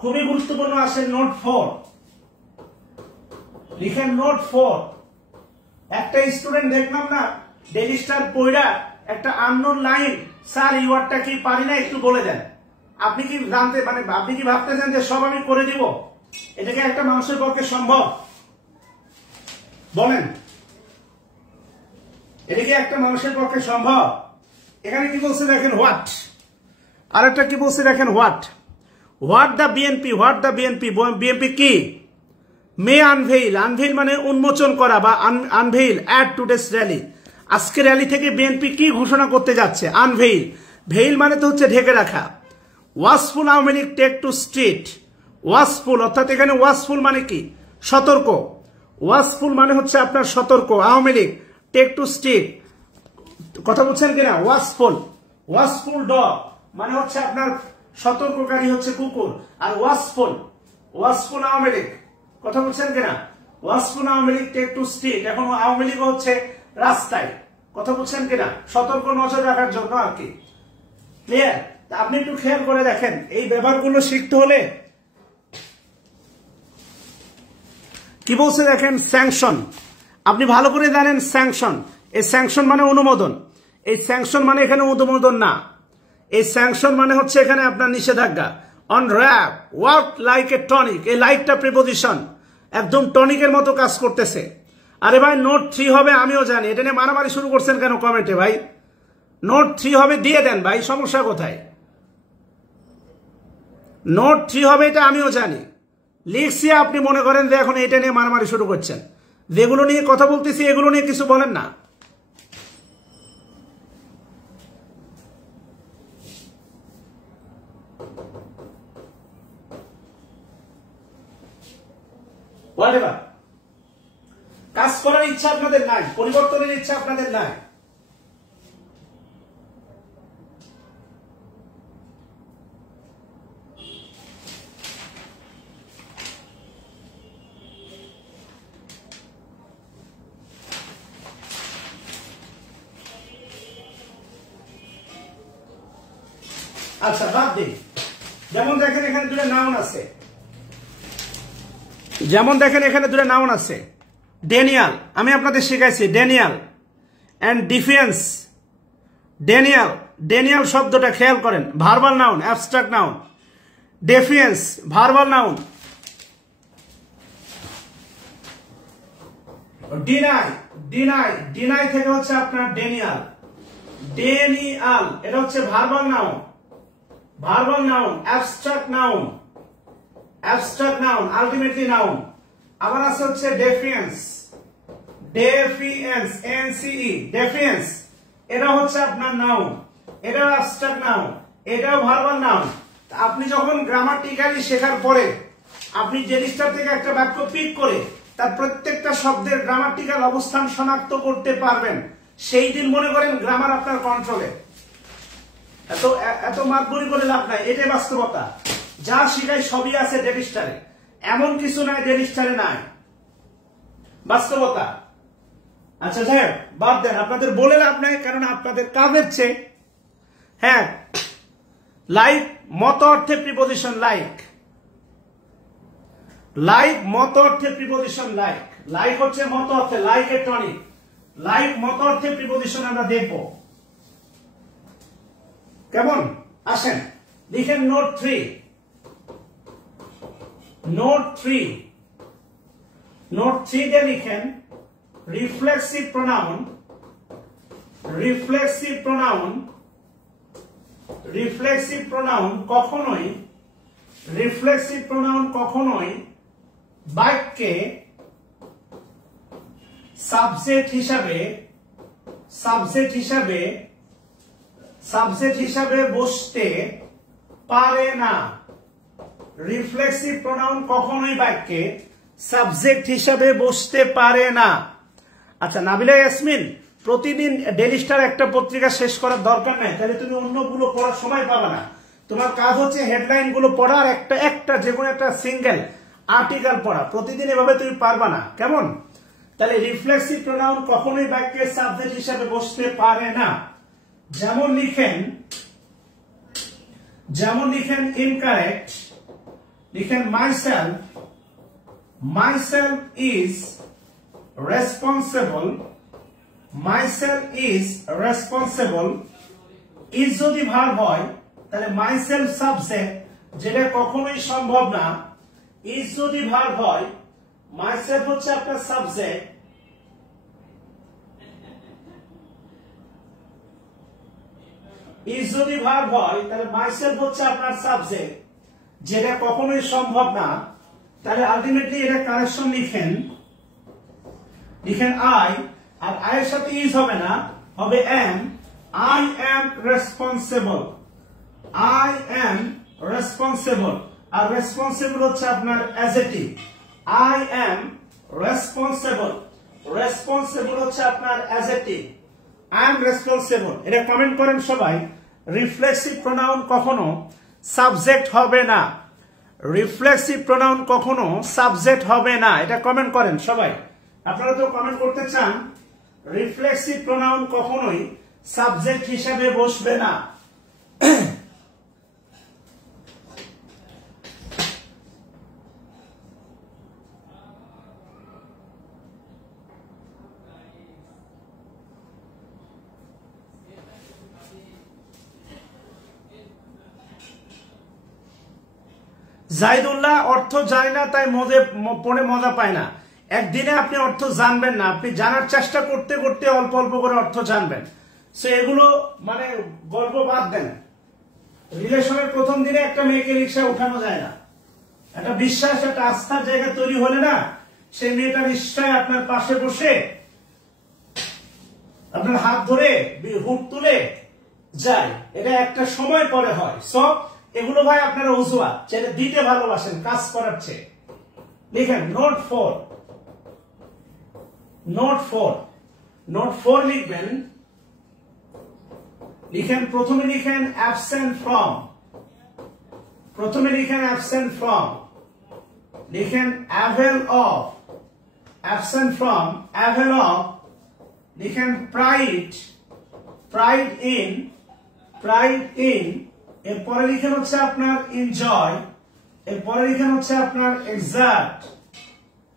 খুবই গুরুত্বপূর্ণ আসে নোট 4, লিখেন নোট 4। একটা স্টুডেন্ট দেখলাম না ডেইলি স্টার পড়া একটা আননোন লাইন, স্যার এই ওয়ার্ডটা কি পারি না একটু বলে দেন। আপনি কি জানতে মানে আপনি কি ভাবতেছেন যে সব আমি করে দিব? এটা কি একটা মানুষের পক্ষে সম্ভব? বলেন, এটা কি একটা মানুষের পক্ষে সম্ভব? এখানে কি বলছে দেখেন, হোয়াট। আরেকটা কি বলছে দেখেন, what the BNP, what the BNP. BNP কি? মে আনভেইল, আনভেইল মানে উন্মোচন করা বা আনভেইল অ্যাট টুডেস র্যালি। আজকে র্যালি থেকে বিএনপি কি ঘোষণা করতে যাচ্ছে? আনভেইল, ভেইল মানে তো হচ্ছে ঢেকে রাখা। Wrathful Awami League take to street, wrathful অর্থাৎ এখানে ওয়াসফুল মানে কি? সতর্ক। ওয়াসফুল মানে হচ্ছে আপনার সতর্ক। Awami League take to street, কথা বলছেন কিনা? ওয়াসফুল, ওয়াসফুল ডগ মানে হচ্ছে আপনার সতর্ককারী হচ্ছে কুকুর, আর ওয়াসফুল আওয়ামী লীগ, কথা বলছেন কিনা? Wrathful Awami League take to street. এখন আওয়ামী লীগ হচ্ছে রাস্তায়, কথা বলছেন কিনা? সতর্ক নজর রাখার জন্য আর কি। ক্লিয়ার? আপনি একটু খেয়াল করে দেখেন, এই ব্যাপারগুলো শিখতে হলে কি বলছে দেখেন, স্যাংশন। আপনি ভালো করে জানেন স্যাংশন, এই স্যাংশন মানে অনুমোদন। এই স্যাংশন মানে এখানে অনুমোদন না, এই স্যাংশন মানে হচ্ছে এখানে আপনার নিষেধাজ্ঞা। On rap work like a tonic, এই লাইকটা প্রিপোজিশন, একদম টনিকের মতো কাজ করতেছে। আরে ভাই নোট 3 হবে আমিও জানি, এটা নিয়ে মারামারি শুরু করছেন কেন কমেন্টে ভাই? নোট 3 হবে দিয়ে দেন ভাই, সমস্যা কোথায়? নোট 3 হবে এটা আমিও জানি, লিখছি। আপনি মনে করেন যে এখন এটা নিয়ে মারামারি শুরু করছেন। যেগুলো নিয়ে কথা বলতেছি এগুলো নিয়ে কিছু বলেন না। কাজ করার ইচ্ছা আপনাদের নাই, পরিবর্তনের ইচ্ছা আপনাদের নাই। আচ্ছা বাদ দিন। যেমন দেখেন এখানে দুটো নাউন আছে, যেমন দেখেন এখানে দুটো নাউন আছে। ড্যানিয়াল, আমি আপনাদের শিখাইছি denial and defence. Denial, denial শব্দটা খেয়াল করেন, verbal noun, abstract noun. Defence verbal noun. Deny, deny, deny থেকে হচ্ছে আপনার ডেনিয়াল, ডেনিয়াল এটা হচ্ছে verbal noun, verbal noun, abstract noun, abstract noun, ultimately noun. আবার আছে হচ্ছে ডেফিয়েন্স, ডেফিয়েন্স, এনসিই, ডেফিয়েন্স এটা হচ্ছে আপনার নাউন, এটাও অ্যাবস্ট্রাক্ট নাউন, এটাও ভার্বাল নাউন। আপনি যখন গ্রামাটিক্যালি শেখার পরে আপনি জিনিসটা থেকে একটা বাক্য পিক করে তার প্রত্যেকটা শব্দের গ্রামাটিক্যাল অবস্থান শনাক্ত করতে পারবেন, সেই দিন মনে করেন গ্রামার আপনার কন্ট্রোলে। এত এত মাতবরি করে লাভ নাই, এটাই বাস্তবতা। যা শিখাই সবই আছে ডেলিস্টারে, এমন কিছু নাই ডেলিস্টারে নাই, বাস্তবতা। আচ্ছা স্যার বাদ দেন, আপনাদের বলে লাভ নাই, কারণ আপনাদের কাজের চেয়ে। হ্যাঁ, লাইক মত অর্থে প্রিপোজিশন লাইক, লাইক মত অর্থে প্রিপোজিশন লাইক, লাইক হচ্ছে মত অর্থে, লাইক এ টনিক, লাইক মত অর্থে প্রিপোজিশন আমরা দেখব কেমন। আসেন লিখেন নোট 3, নোট 3, নোট 3 তে লিখেন reflexive pronoun, reflexive pronoun, reflexive pronoun কখনোই, রিফ্লেক্সিভ প্রোনাউন কখনোই বাক্যে সাবজেক্ট হিসাবে, সাবজেক্ট হিসাবে, সাবজেক্ট হিসাবে বসতে পারে না। রিফ্লেক্সিভ প্রোনাউন কখনোই বাক্যে সাবজেক্ট হিসাবে বসতে পারে না। আচ্ছা নাবিলা ইয়াসমিন, প্রতিদিন ডেইলি স্টার একটা পত্রিকা শেষ করার দরকার নাই, তাহলে তুমি অন্যগুলো পড়ার সময় পাবে না। তোমার কাজ হচ্ছে হেডলাইন গুলো পড়া আর একটা একটা যে কোনো একটা সিঙ্গেল আর্টিকেল পড়া। প্রতিদিন এভাবে তুমি পারবা না, কেমন? তাহলে রিফ্লেক্সিভ প্রোনাউন কখনোই বাক্যের সাবজেক্ট হিসাবে বসতে পারে না। যেমন লিখেন, যেমন লিখেন ইনকারেক্ট, লিখেন myself, myself is responsible, myself is responsible. Is যদি ভার্ব হয় তাহলে মাইসেলফ সাবজেক্ট, যেটা কখনোই সম্ভব না। ইজ যদি ভার্ব হয়, মাইসেলফ হচ্ছে আপনার সাবজেক্ট, ইজ যদি ভার্ব হয় তাহলে মাইসেলফ হচ্ছে আপনার সাবজেক্ট, যেটা কখনোই সম্ভব না। তাহলে আলটিমেটলি এটা কারেকশন লিখেন, লিখেন আই, আর আই এর সাথে ইজ হবে না, হবে am. I am responsible, I am responsible, আর রেসপন্সিবল হচ্ছে আপনার adjective. I am responsible, responsible হচ্ছে আপনার অ্যাডজেক্টিভ। আই এম রেসপন্সিবল, এটা কমেন্ট করেন সবাই। রিফ্লেক্সিভ প্রোনাউন কখনো সাবজেক্ট হবে না, রিফ্লেক্সিভ প্রোনাউন কখনো সাবজেক্ট হবে না, এটা কমেন্ট করেন সবাই। আপনারা তো কমেন্ট করতে চান, রিফ্লেক্সিভ প্রোনাউন কখনোই সাবজেক্ট হিসাবে বসবে না। জাইদুল্লাহ, অর্থ জানি না তাই পড়ে মজা পায় না। একদিনে আপনি অর্থ জানবেন না, আপনি জানার চেষ্টা করতে করতে অল্প অল্প করে অর্থ জানবেন। সো এগুলো মানে গল্প বাদ দেন। রিলেশনের প্রথম দিনে একটা মেয়েকে রিক্সায় উঠানো যায় না, একটা বিশ্বাস, একটা আস্থার জায়গা তৈরি হলে না, সেই মেয়েটা নিশ্চয় আপনার পাশে বসে আপনার হাত ধরে হুট তুলে যায়। এটা একটা সময় পরে হয়। সব এগুলো ভাই আপনারা অজুহাত, যেটা দিতে ভালোবাসেন কাজ করার চেয়ে। লিখেন নোট 4, নোট 4, নোট 4 লিখবেন। লিখেন প্রথমে লিখেন অ্যাবসেন্ট ফ্রম, প্রথমে লিখেন অ্যাবসেন্ট ফ্রম, লিখেন avail of, absent from, avail of, লিখেন pride, pride in, pride in. এরপরে লিখেন হচ্ছে আপনার এনজয়, এরপরে লিখেন হচ্ছে আপনার এক্সাক্ট।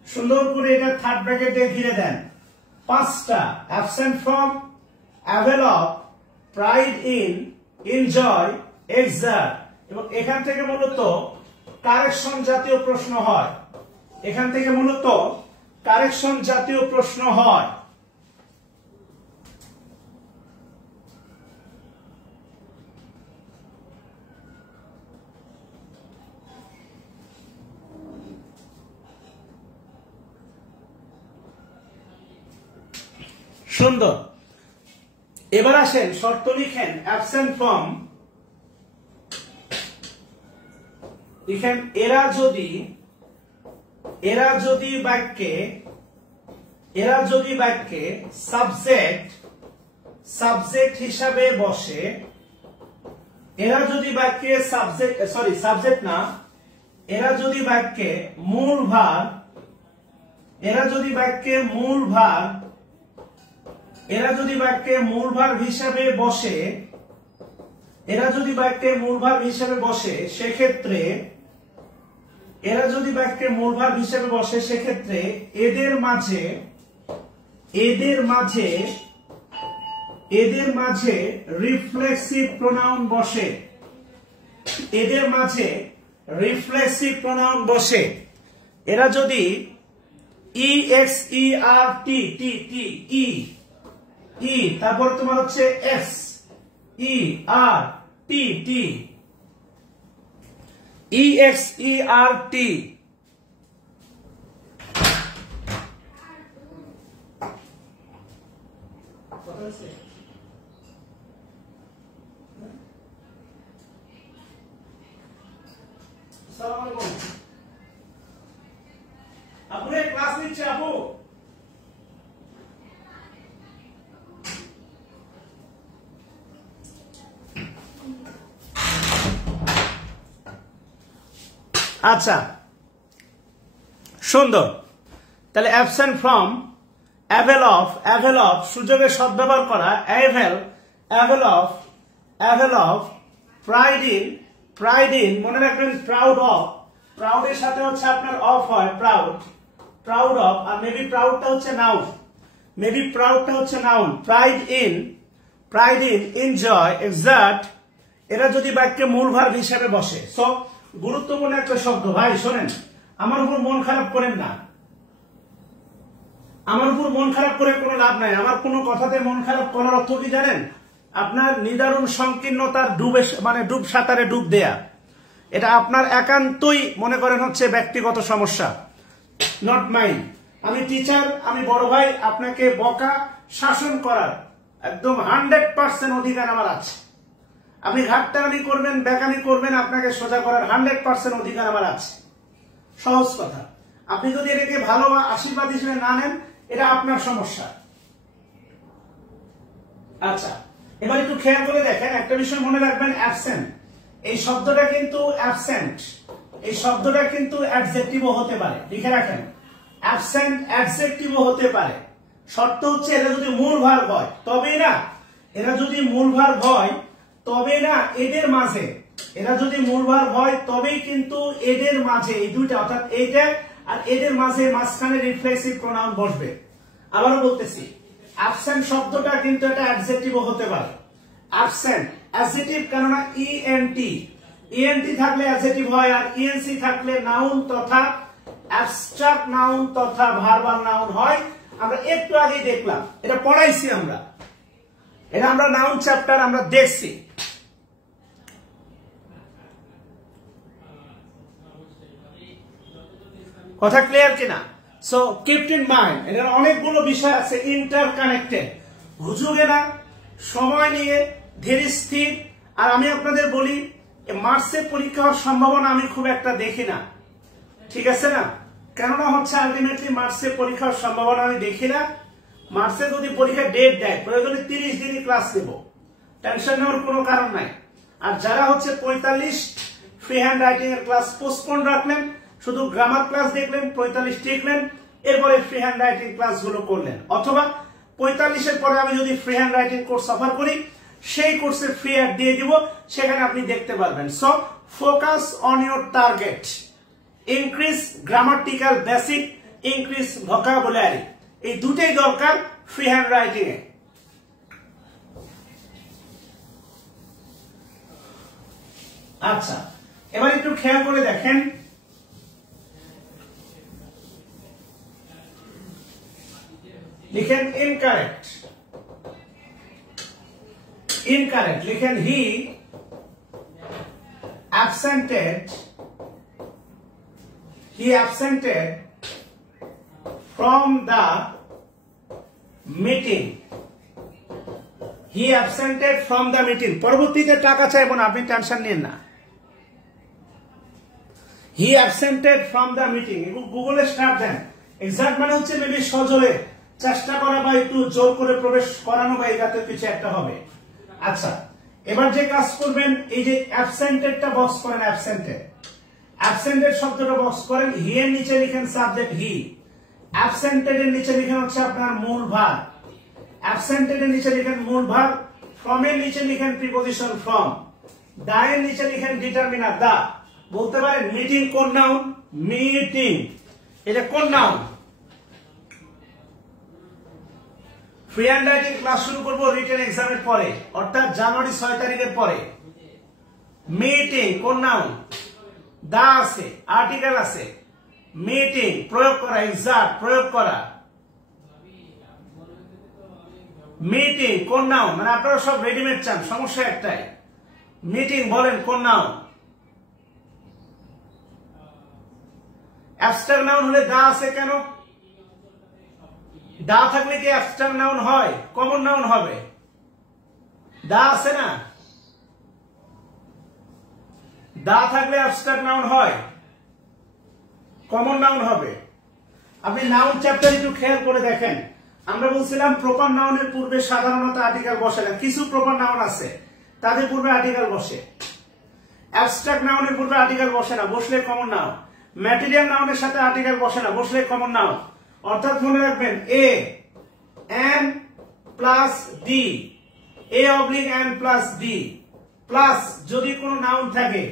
সুন্দর করে এটা থার্ড ব্র্যাকেটে ঘিরে দেন। 5টা absent from, avail of, pride in, enjoy, exact. এবং এখান থেকে মূলত কারেকশন জাতীয় প্রশ্ন হয়, এখান থেকে মূলত কারেকশন জাতীয় প্রশ্ন হয়। সুন্দর। এবার আসেন শর্ত লিখেন অ্যাবসেন্ট ফ্রম, লিখেন এরা যদি বাক্যে সাবজেক্ট হিসাবে বসে, এরা যদি বাক্যে সাবজেক্ট না, এরা যদি বাক্যে মূল ভার হিসাবে বসে, সেক্ষেত্রে এদের মাঝে রিফ্লেক্সিভ প্রোনাউন বসে। এরা যদি EXERT তারপর তোমার হচ্ছে SERT EXERT আপু ক্লাস নিচ্ছে আপু। আচ্ছা সুন্দর। তাহলে অ্যাবসেন্ট ফ্রম, অ্যাভেল অফ সুযোগের সদ্ব্যবহার করা, অ্যাভেল অফ প্রাইড ইন মনে রাখবেন প্রাউড এর সাথে হচ্ছে আপনার অফ হয়, প্রাউড অফ, আর মেবি প্রাউডটা হচ্ছে noun, pride in enjoy, excerpt, এরা যদি বাক্যে মূল ভার্ব হিসেবে বসে। সো গুরুত্বপূর্ণ একটা শব্দ ভাই শোনেন, আমার উপর মন খারাপ করেন না, আমার উপর মন খারাপ করে কোনো লাভ নাই। আমার কোনো কথাতে মন খারাপ করার অর্থ কি জানেন? আপনার নিদারুণ সংকীর্ণতার ডুব সাঁতারে ডুব দেয়া। এটা আপনার একান্তই মনে করেন হচ্ছে ব্যক্তিগত সমস্যা, নট মাইন্ড। আমি টিচার, আমি বড় ভাই, আপনাকে বকা শাসন করার একদম 100% অধিকার আমার আছে। আপনি ঘাটতারামি করবেন, বেকামি করবেন, আপনাকে সোজা করার 100% অধিকার আমার আছে। সহজ কথা। আপনি যদি এটাকে ভালো বা আশীর্বাদ হিসেবে না নেন, এটা আপনার সমস্যা। আচ্ছা এবার একটু খেয়াল করে দেখেন, একটা বিষয় মনে রাখবেন, অ্যাবসেন্ট এই শব্দটা কিন্তু অ্যাডজেক্টিভও হতে পারে, লিখে রাখেন। অ্যাবসেন্ট অ্যাডজেক্টিভও হতে পারে। শর্ত হচ্ছে এরা যদি মূল ভার্ব হয় তবেই না, এরা যদি মূল ভার্ব হয় তবেই কিন্তু এদের মাঝে এই দুইটা, অর্থাৎ এইটা আর এদের মাঝখানে রিফ্লেক্সিভ প্রোনাউন বসবে। আবারও বলতেছি, অ্যাবসেন্ট শব্দটা কিন্তু এটা অ্যাডজেক্টিভও হতে পারে। অ্যাবসেন্ট অ্যাডজেক্টিভ, কেননা ইএনটি থাকলে অ্যাডজেক্টিভ হয়, আর ইএনসি থাকলে নাউন তথা অ্যাবস্ট্রাক্ট নাউন তথা ভার্বাল নাউন হয়। আমরা একটু আগেই দেখলাম, এটা পড়াইছি আমরা, এটা আমরা নাউন চ্যাপ্টার আমরা দেখছি। কথা ক্লিয়ার কিনা? সো কিপ ইন মাইন্ড, এটার অনেকগুলো বিষয় আছে ইন্টারকানেক্টেড। হুজুগে না, সময় নিয়ে ধীর স্থির। আর আমি আপনাদের বলি, মার্চে পরীক্ষা হওয়ার সম্ভাবনা আমি খুব একটা দেখি না, ঠিক আছে না? কেননা হচ্ছে আলটিমেটলি মার্চে পরীক্ষা হওয়ার সম্ভাবনা আমি দেখি না। মার্চে যদি পরীক্ষা ডেট দেয়, প্রয়োজনে 30 দিনই ক্লাস নেব, টেনশন নেওয়ার কোনো কারণ নাই। আর যারা হচ্ছে 45 ফ্রি হ্যান্ড রাইটিং এর ক্লাস পোস্টপোন রাখলেন, শুধু গ্রামার ক্লাস দেখলেন, 45 টিকলেন, এরপরে ফ্রি হ্যান্ড রাইটিং ক্লাসগুলো করলেন, অথবা 45-এর পরে আমি যদি free hand writing course offer করি, সেই কোর্সের ফ্রি অ্যাড দিয়ে দিব, সেখানে আপনি দেখতে পারবেন। So focus on your target, increase grammatical basic, increase vocabulary, এই দুটোই দরকার ফ্রি হ্যান্ড রাইটিং এ। আচ্ছা এবার একটু খেয়াল করে দেখেন, লিখেন ইনকারেক্ট, লিখেন হি absented from the meeting. He অ্যাবসেন্টেড from the meeting. পরবর্তীতে টাকা চাইবো না, আপনি টেনশন নিন না। হি অ্যাবসেন্টেড ফ্রম দ্য মিটিং, গুগলে স্টার দেন। এক্সাক্ট মানে হচ্ছে মেবি সজোরে চেষ্টা করা বা একটু জোর করে প্রবেশ করানো বা এই জাতীয় কিছু একটা হবে। আচ্ছা, এবার যে কাজ করবেন, এই যে অ্যাবসেন্টেডটা বক্স করেন, অ্যাবসেন্টেড শব্দটা বক্স করেন, হি এর নিচে লিখেন সাবজেক্ট হি, অ্যাবসেন্টেড এর নিচে লিখেন হচ্ছে আপনার মূল ভার্ব, অ্যাবসেন্টেড এর নিচে লিখেন মূল ভার্ব, ফ্রম এর নিচে লিখেন প্রিপজিশন ফ্রম, দা এর নিচে লিখেন ডিটারমিনার দা। বলতে পারেন মিটিং কোন নাউন? মিটিং এটা কোন noun? Free hand writing class শুরু করবো রিটেন এক্সামের পরে, অর্থাৎ জানুয়ারি 6 তারিখের পরে। মিটিং কোন নাউন? দা আছে, আর্টিকেল আছে, মিটিং প্রয়োগ করা, এক্সাক্ট প্রয়োগ করা। মিটিং কোন নাউন? মানে আপনারা সব রেডিমেড চান, সমস্যা একটাই, মিটিং বলেন কোন নাউন? অ্যাবস্ট্রাক্ট নাউন হলে দা আছে কেন? দা থাকলে কি অ্যাবস্ট্রাক্ট নাউন হয়? কমন নাউন হবে। দা আছে না, দা থাকলে অ্যাবস্ট্রাক্ট নাউন হয়, কমন নাউন হবে। আপনি নাউন চ্যাপ্টার একটু খেয়াল করে দেখেন, আমরা বলছিলাম প্রপার নাউনের পূর্বে সাধারণত আর্টিকেল বসে না, কিছু প্রপার নাউন আছে তাদের পূর্বে আর্টিকেল বসে। অ্যাবস্ট্রাক্ট নাউনের পূর্বে আর্টিকেল বসে না, বসলে কমন নাউন। ম্যাটেরিয়াল নাউনের সাথে আর্টিকেল বসে না, বসলে কমন নাউন। অর্থাৎ মনে রাখবেন A N plus D, a oblique N plus D plus যদি কোনো নাউন থাকে,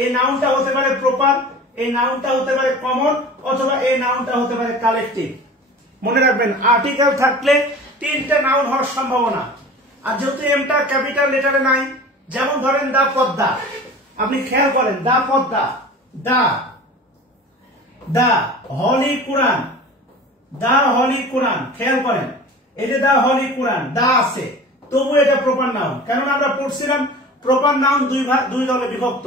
এই নাউনটা হতে পারে প্রপার, এই নাউনটা হতে পারে কমন, অথবা এই নাউনটা হতে পারে কালেকটিভ। মনে রাখবেন আর্টিকেল থাকলে তিনটা নাউন হওয়ার সম্ভাবনা। আর যেহেতু এমটা ক্যাপিটাল লেটারে নাই, যেমন ধরেন দা পদ্মা, আপনি খেয়াল করেন দা পদ্মা, দা দা হলি কোরআন, দা হলি কোরআন, খেয়াল করেন এই যে দা হলি কোরআন, দা আছে, তবু এটা প্রপার নাউন। কেননা আমরা পড়ছিলাম প্রপার নাউন দুই দলে বিভক্ত।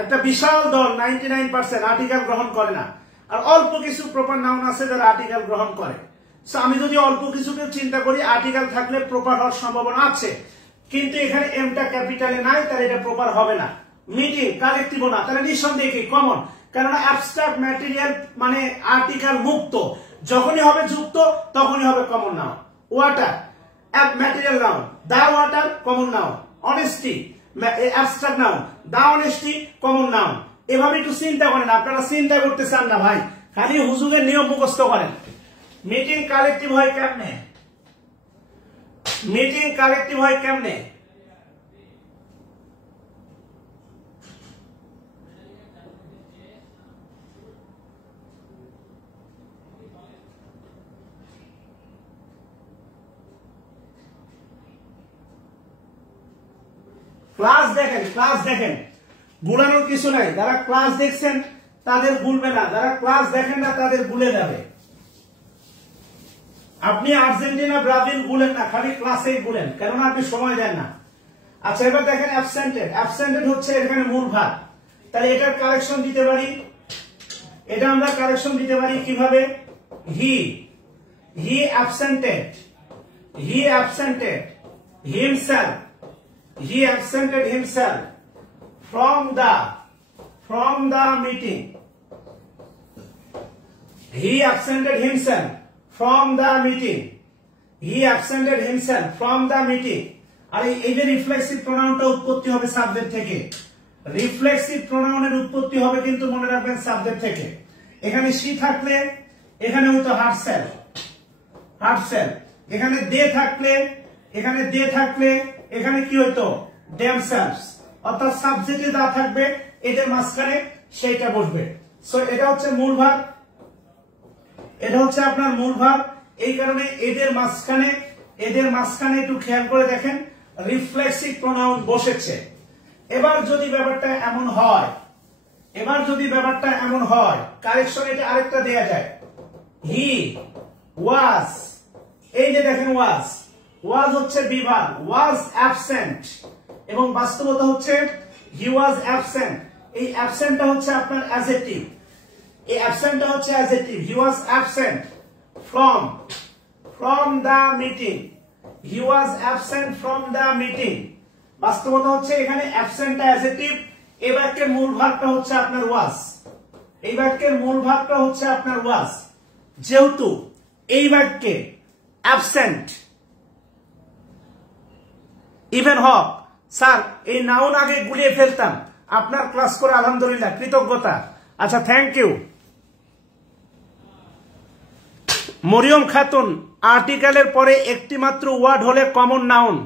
একটা বিশাল দল 99% আর্টিকেল গ্রহণ করে না, আর অল্প কিছু প্রপার নাউন আছে যারা আর্টিকেল গ্রহণ করে। আমি যদি অল্প কিছুকে চিন্তা করি, আর্টিকেল থাকলে প্রপার হওয়ার সম্ভাবনা আছে, কিন্তু এখানে এমটা ক্যাপিটালে নাই, তাহলে এটা প্রপার হবে না। মিটিং কালেকটিভ না, তাহলে নিঃসন্দেহে কি কমন, কেননা অ্যাবস্ট্রাক্ট ম্যাটেরিয়াল মানে আর্টিকেল মুক্ত, যখনই হবে যুক্ত তখনই হবে common noun. Water material noun, the water common noun. Honesty abstract noun, the honesty common noun. এভাবে একটু চিন্তা করেন, আপনারা চিন্তা করতে চান না ভাই, খালি হুজুগের নিয়ম মুখস্থ করেন। মিটিং কালেকটিভ হয় কেমনে? মিটিং কালেকটিভ হয় কেমনে? ক্লাস দেখেন, ক্লাস দেখেন, গুলানোর কিছু নাই। যারা ক্লাস দেখছেন তাদের ভুলবে না, যারা ক্লাস দেখেন না তাদের ভুলে যাবে। আপনি আর্জেন্টিনা ব্রাজিল ভুলেন না, খালি ক্লাসেই ভুলেন, কেননা আপনি সময় দেন না। আচ্ছা এবার দেখেন অ্যাবসেন্টেড, অ্যাবসেন্টেড হচ্ছে এখানে মূল ভাব, তাহলে এটার কারেকশন দিতে পারি, এটা আমরা কারেকশন দিতে পারি কিভাবে? He absented, he absented himself, he absented himself from the meeting, he absented himself from the meeting, he absented himself from the meeting। আর এই যে রিফ্লেক্সিভ প্রোনাউনটা উৎপত্তি হবে সাবজেক্ট থেকে, রিফ্লেক্সিভ প্রোনাউনের উৎপত্তি হবে কিন্তু মনে রাখবেন সাবজেক্ট থেকে। এখানে সি থাকলে এখানে হয়তো হার্টসেলফ, এখানে দে থাকলে এখানে কি হইতো? themselves। অর্থাৎ সাবজেক্টে যা থাকবে এদের মাঝখানে সেইটা বসবে। সো এটা হচ্ছে মূল ভাব, এটা হচ্ছে আপনার মূল ভাব। এই কারণে এদের মাঝখানে একটু খেয়াল করে দেখেন রিফ্লেক্সিভ প্রোনাউন বসেছে। এবার যদি ব্যাপারটা এমন হয়, কারেকশন এটা আরেকটা দেয়া যায়, হি ওয়াজ, এই যে দেখেন ওয়াজ হচ্ছে বিভাগ, ওয়াজ অ্যাবসেন্ট, এবং বাস্তবতা হচ্ছে হি ওয়াজ অ্যাবসেন্ট। এই অ্যাবসেন্টটা হচ্ছে আপনার adjective, he was absent from the meeting, he was absent from the meeting. বাস্তবতা হচ্ছে এখানে অ্যাবসেন্টটা অ্যাডজেক্টিভ, এই বাক্যের মূল ভাগটা হচ্ছে আপনার ওয়াজ। এই বাক্যের মূল ভাগটা হচ্ছে আপনার ওয়াজ। যেহেতু এই বাক্যে অ্যাবসেন্ট ইভেন হক, স্যার এই নাউন আগে গুলিয়ে ফেলতাম, আপনার ক্লাস করে আলহামদুলিল্লাহ, কৃতজ্ঞতা। আচ্ছা, থ্যাংক ইউ। মরিয়ম খাতুন, আর্টিকেলের পরে একটি মাত্র ওয়ার্ড হলে কমন নাউন।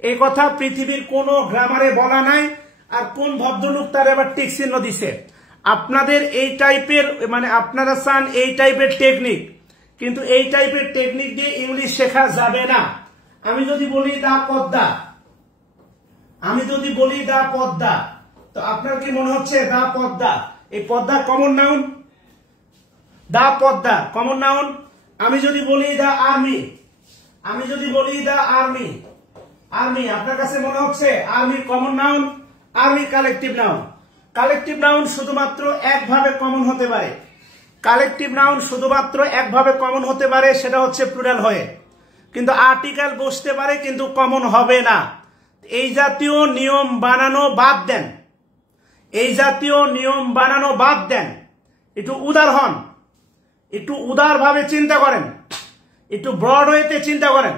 এই কথা পৃথিবীর কোন গ্রামারে বলা নাই। আর কোন ভদ্রলোক তার আবার টিক চিহ্ন দিছে? আপনাদের এই টাইপের, মানে আপনারা চান এই টাইপের টেকনিক, কিন্তু এই টাইপের টেকনিক দিয়ে ইংলিশ শেখা যাবে না। আমি যদি বলি দা পদ্মা, আমি যদি বলি দা পদ্মা, তো আপনার কি মনে হচ্ছে দা পদ্মা? এই পদ্মা কমন নাউন, দা পদ্মা কমন নাউন। আমি যদি বলি দা আর্মি, আমি যদি বলি দা আর্মি, আর্মি আপনার কাছে মনে হচ্ছে army common noun? Army collective noun. Collective noun শুধুমাত্র একভাবে কমন হতে পারে। কালেকটিভ নাউন শুধুমাত্র একভাবে কমন হতে পারে, সেটা হচ্ছে প্লুরাল হয়ে। কিন্তু আর্টিকেল বসতে পারে, কিন্তু কমন হবে না। এই জাতীয় নিয়ম বানানো বাদ দেন, এই জাতীয় নিয়ম বানানো বাদ দেন। একটু উদার হন, একটু উদার ভাবে চিন্তা করেন, একটু ব্রড ওয়েতে চিন্তা করেন।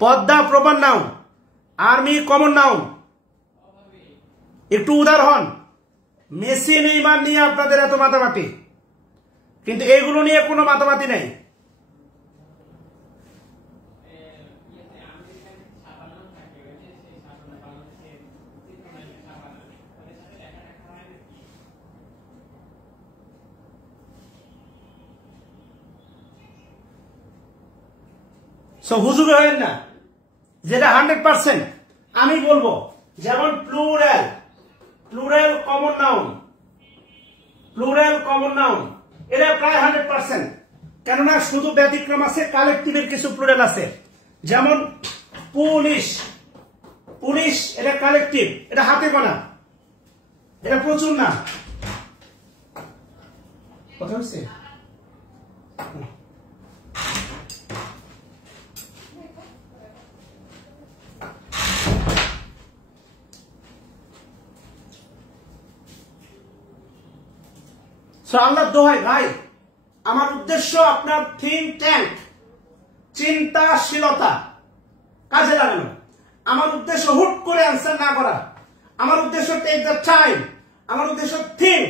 Padma proper noun, army common noun. একটু উদার হন। মেসি নেইমার নিয়ে আপনাদের এত মাতামাতি, কিন্তু এগুলো নিয়ে কোনো মাতামাতি নেই। হুজুগে হয় না, যেটা 100% আমি বলবো। যেমন plural, plural common noun, plural common noun, এটা প্রায় 100%। কেননা শুধু ব্যতিক্রম আছে, কালেকটিভের কিছু প্লুরাল আছে। যেমন পুলিশ, পুলিশ এটা কালেকটিভ, এটা হাতে গোনা, এটা প্রচুর না। কথা হচ্ছে আল্লাহ দোহাই ভাই, আমার উদ্দেশ্য আপনার থিঙ্ক ট্যাঙ্ক, চিন্তাশীলতা কাজে লাগানো। আমার উদ্দেশ্য হুট করে অ্যান্সার না করা। আমার উদ্দেশ্য টেক দ্য টাইম। আমার উদ্দেশ্য থিঙ্ক।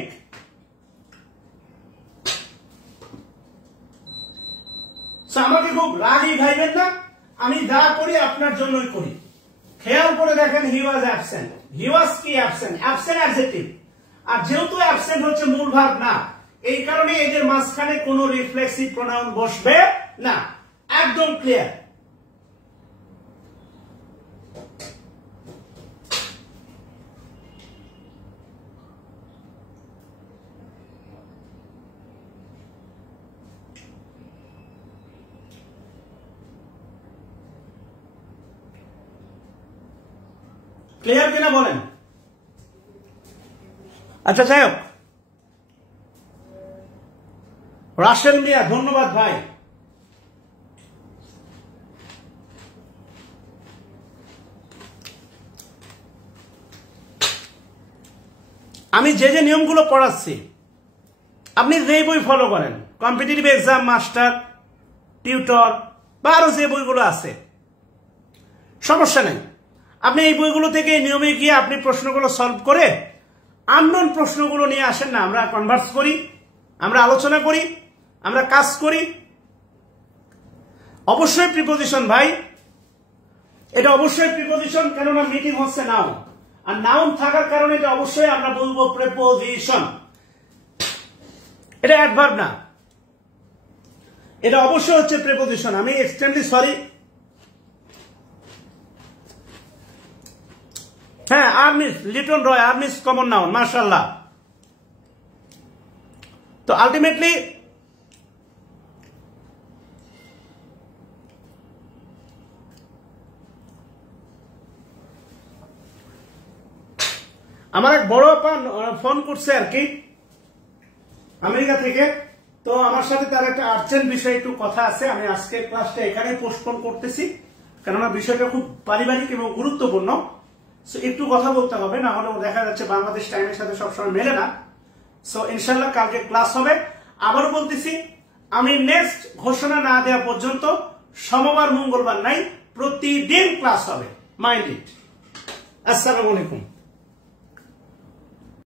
আমাকে খুব রাগই ভাইবেন না, আমি যা করি আপনার জন্যই করি। খেয়াল করে দেখেন, হি ওয়াজ অ্যাবসেন্ট। হি ওয়াজ কি অ্যাবসেন্ট? Absent adjective. আর যেহেতু অ্যাবসেন্ট হচ্ছে মূল ভার্ব না, এই কারণে এদের মাঝখানে কোনো রিফ্লেক্সিভ প্রোনাউন বসবে না। একদম ক্লিয়ার। ক্লিয়ার কিনা বলেন? আচ্ছা, যাই হোক, রাশেল মিয়া ধন্যবাদ ভাই। আমি যে যে নিয়মগুলো পড়াচ্ছি, আপনি যে বই ফলো করেন, কম্পিটিটিভ এক্সাম মাস্টার, টিউটর বা আরো যে বইগুলো আছে, সমস্যা নেই। আপনি এই বইগুলো থেকে এই নিয়মে গিয়ে আপনি প্রশ্নগুলো সলভ করে আননোন প্রশ্নগুলো নিয়ে আসেন না। আমরা কনভার্স করি, আমরা আলোচনা করি, আমরা কাজ করি। অবশ্যই প্রিপোজিশন ভাই, এটা অবশ্যই প্রিপোজিশন, কেননা মিটিং হচ্ছে নাউন। আর নাউন থাকার কারণে এটা অবশ্যই আমরা বলবো প্রিপোজিশন। এটা অ্যাডভার্ব না, এটা অবশ্যই হচ্ছে প্রিপোজিশন। আমি এক্সট্রিমলি সরি। হ্যাঁ, আর্মিস, লিটন রয়, আর্মিস কমন নাউন, মাশাআল্লাহ। তো আলটিমেটলি আমার এক বড় আপা ফোন করছে আর কি, আমেরিকা থেকে। তো আমার সাথে তার একটা আর্জেন্ট বিষয়ে একটু কথা আছে, আমি আজকে ক্লাসটা এখানে পোস্টপোন করতেছি, কেননা বিষয়টা খুব পারিবারিক এবং গুরুত্বপূর্ণ। সো একটু কথা বলতে হবে, না হলে দেখা যাচ্ছে বাংলাদেশ টাইমের সাথে সবসময় মেলে না। সো ইনশাল্লাহ কালকে ক্লাস হবে। আবারও বলতেছি, আমি নেক্সট ঘোষণা না দেওয়া পর্যন্ত সোমবার মঙ্গলবার নাই, প্রতিদিন ক্লাস হবে। Mind it. আসসালামু আলাইকুম।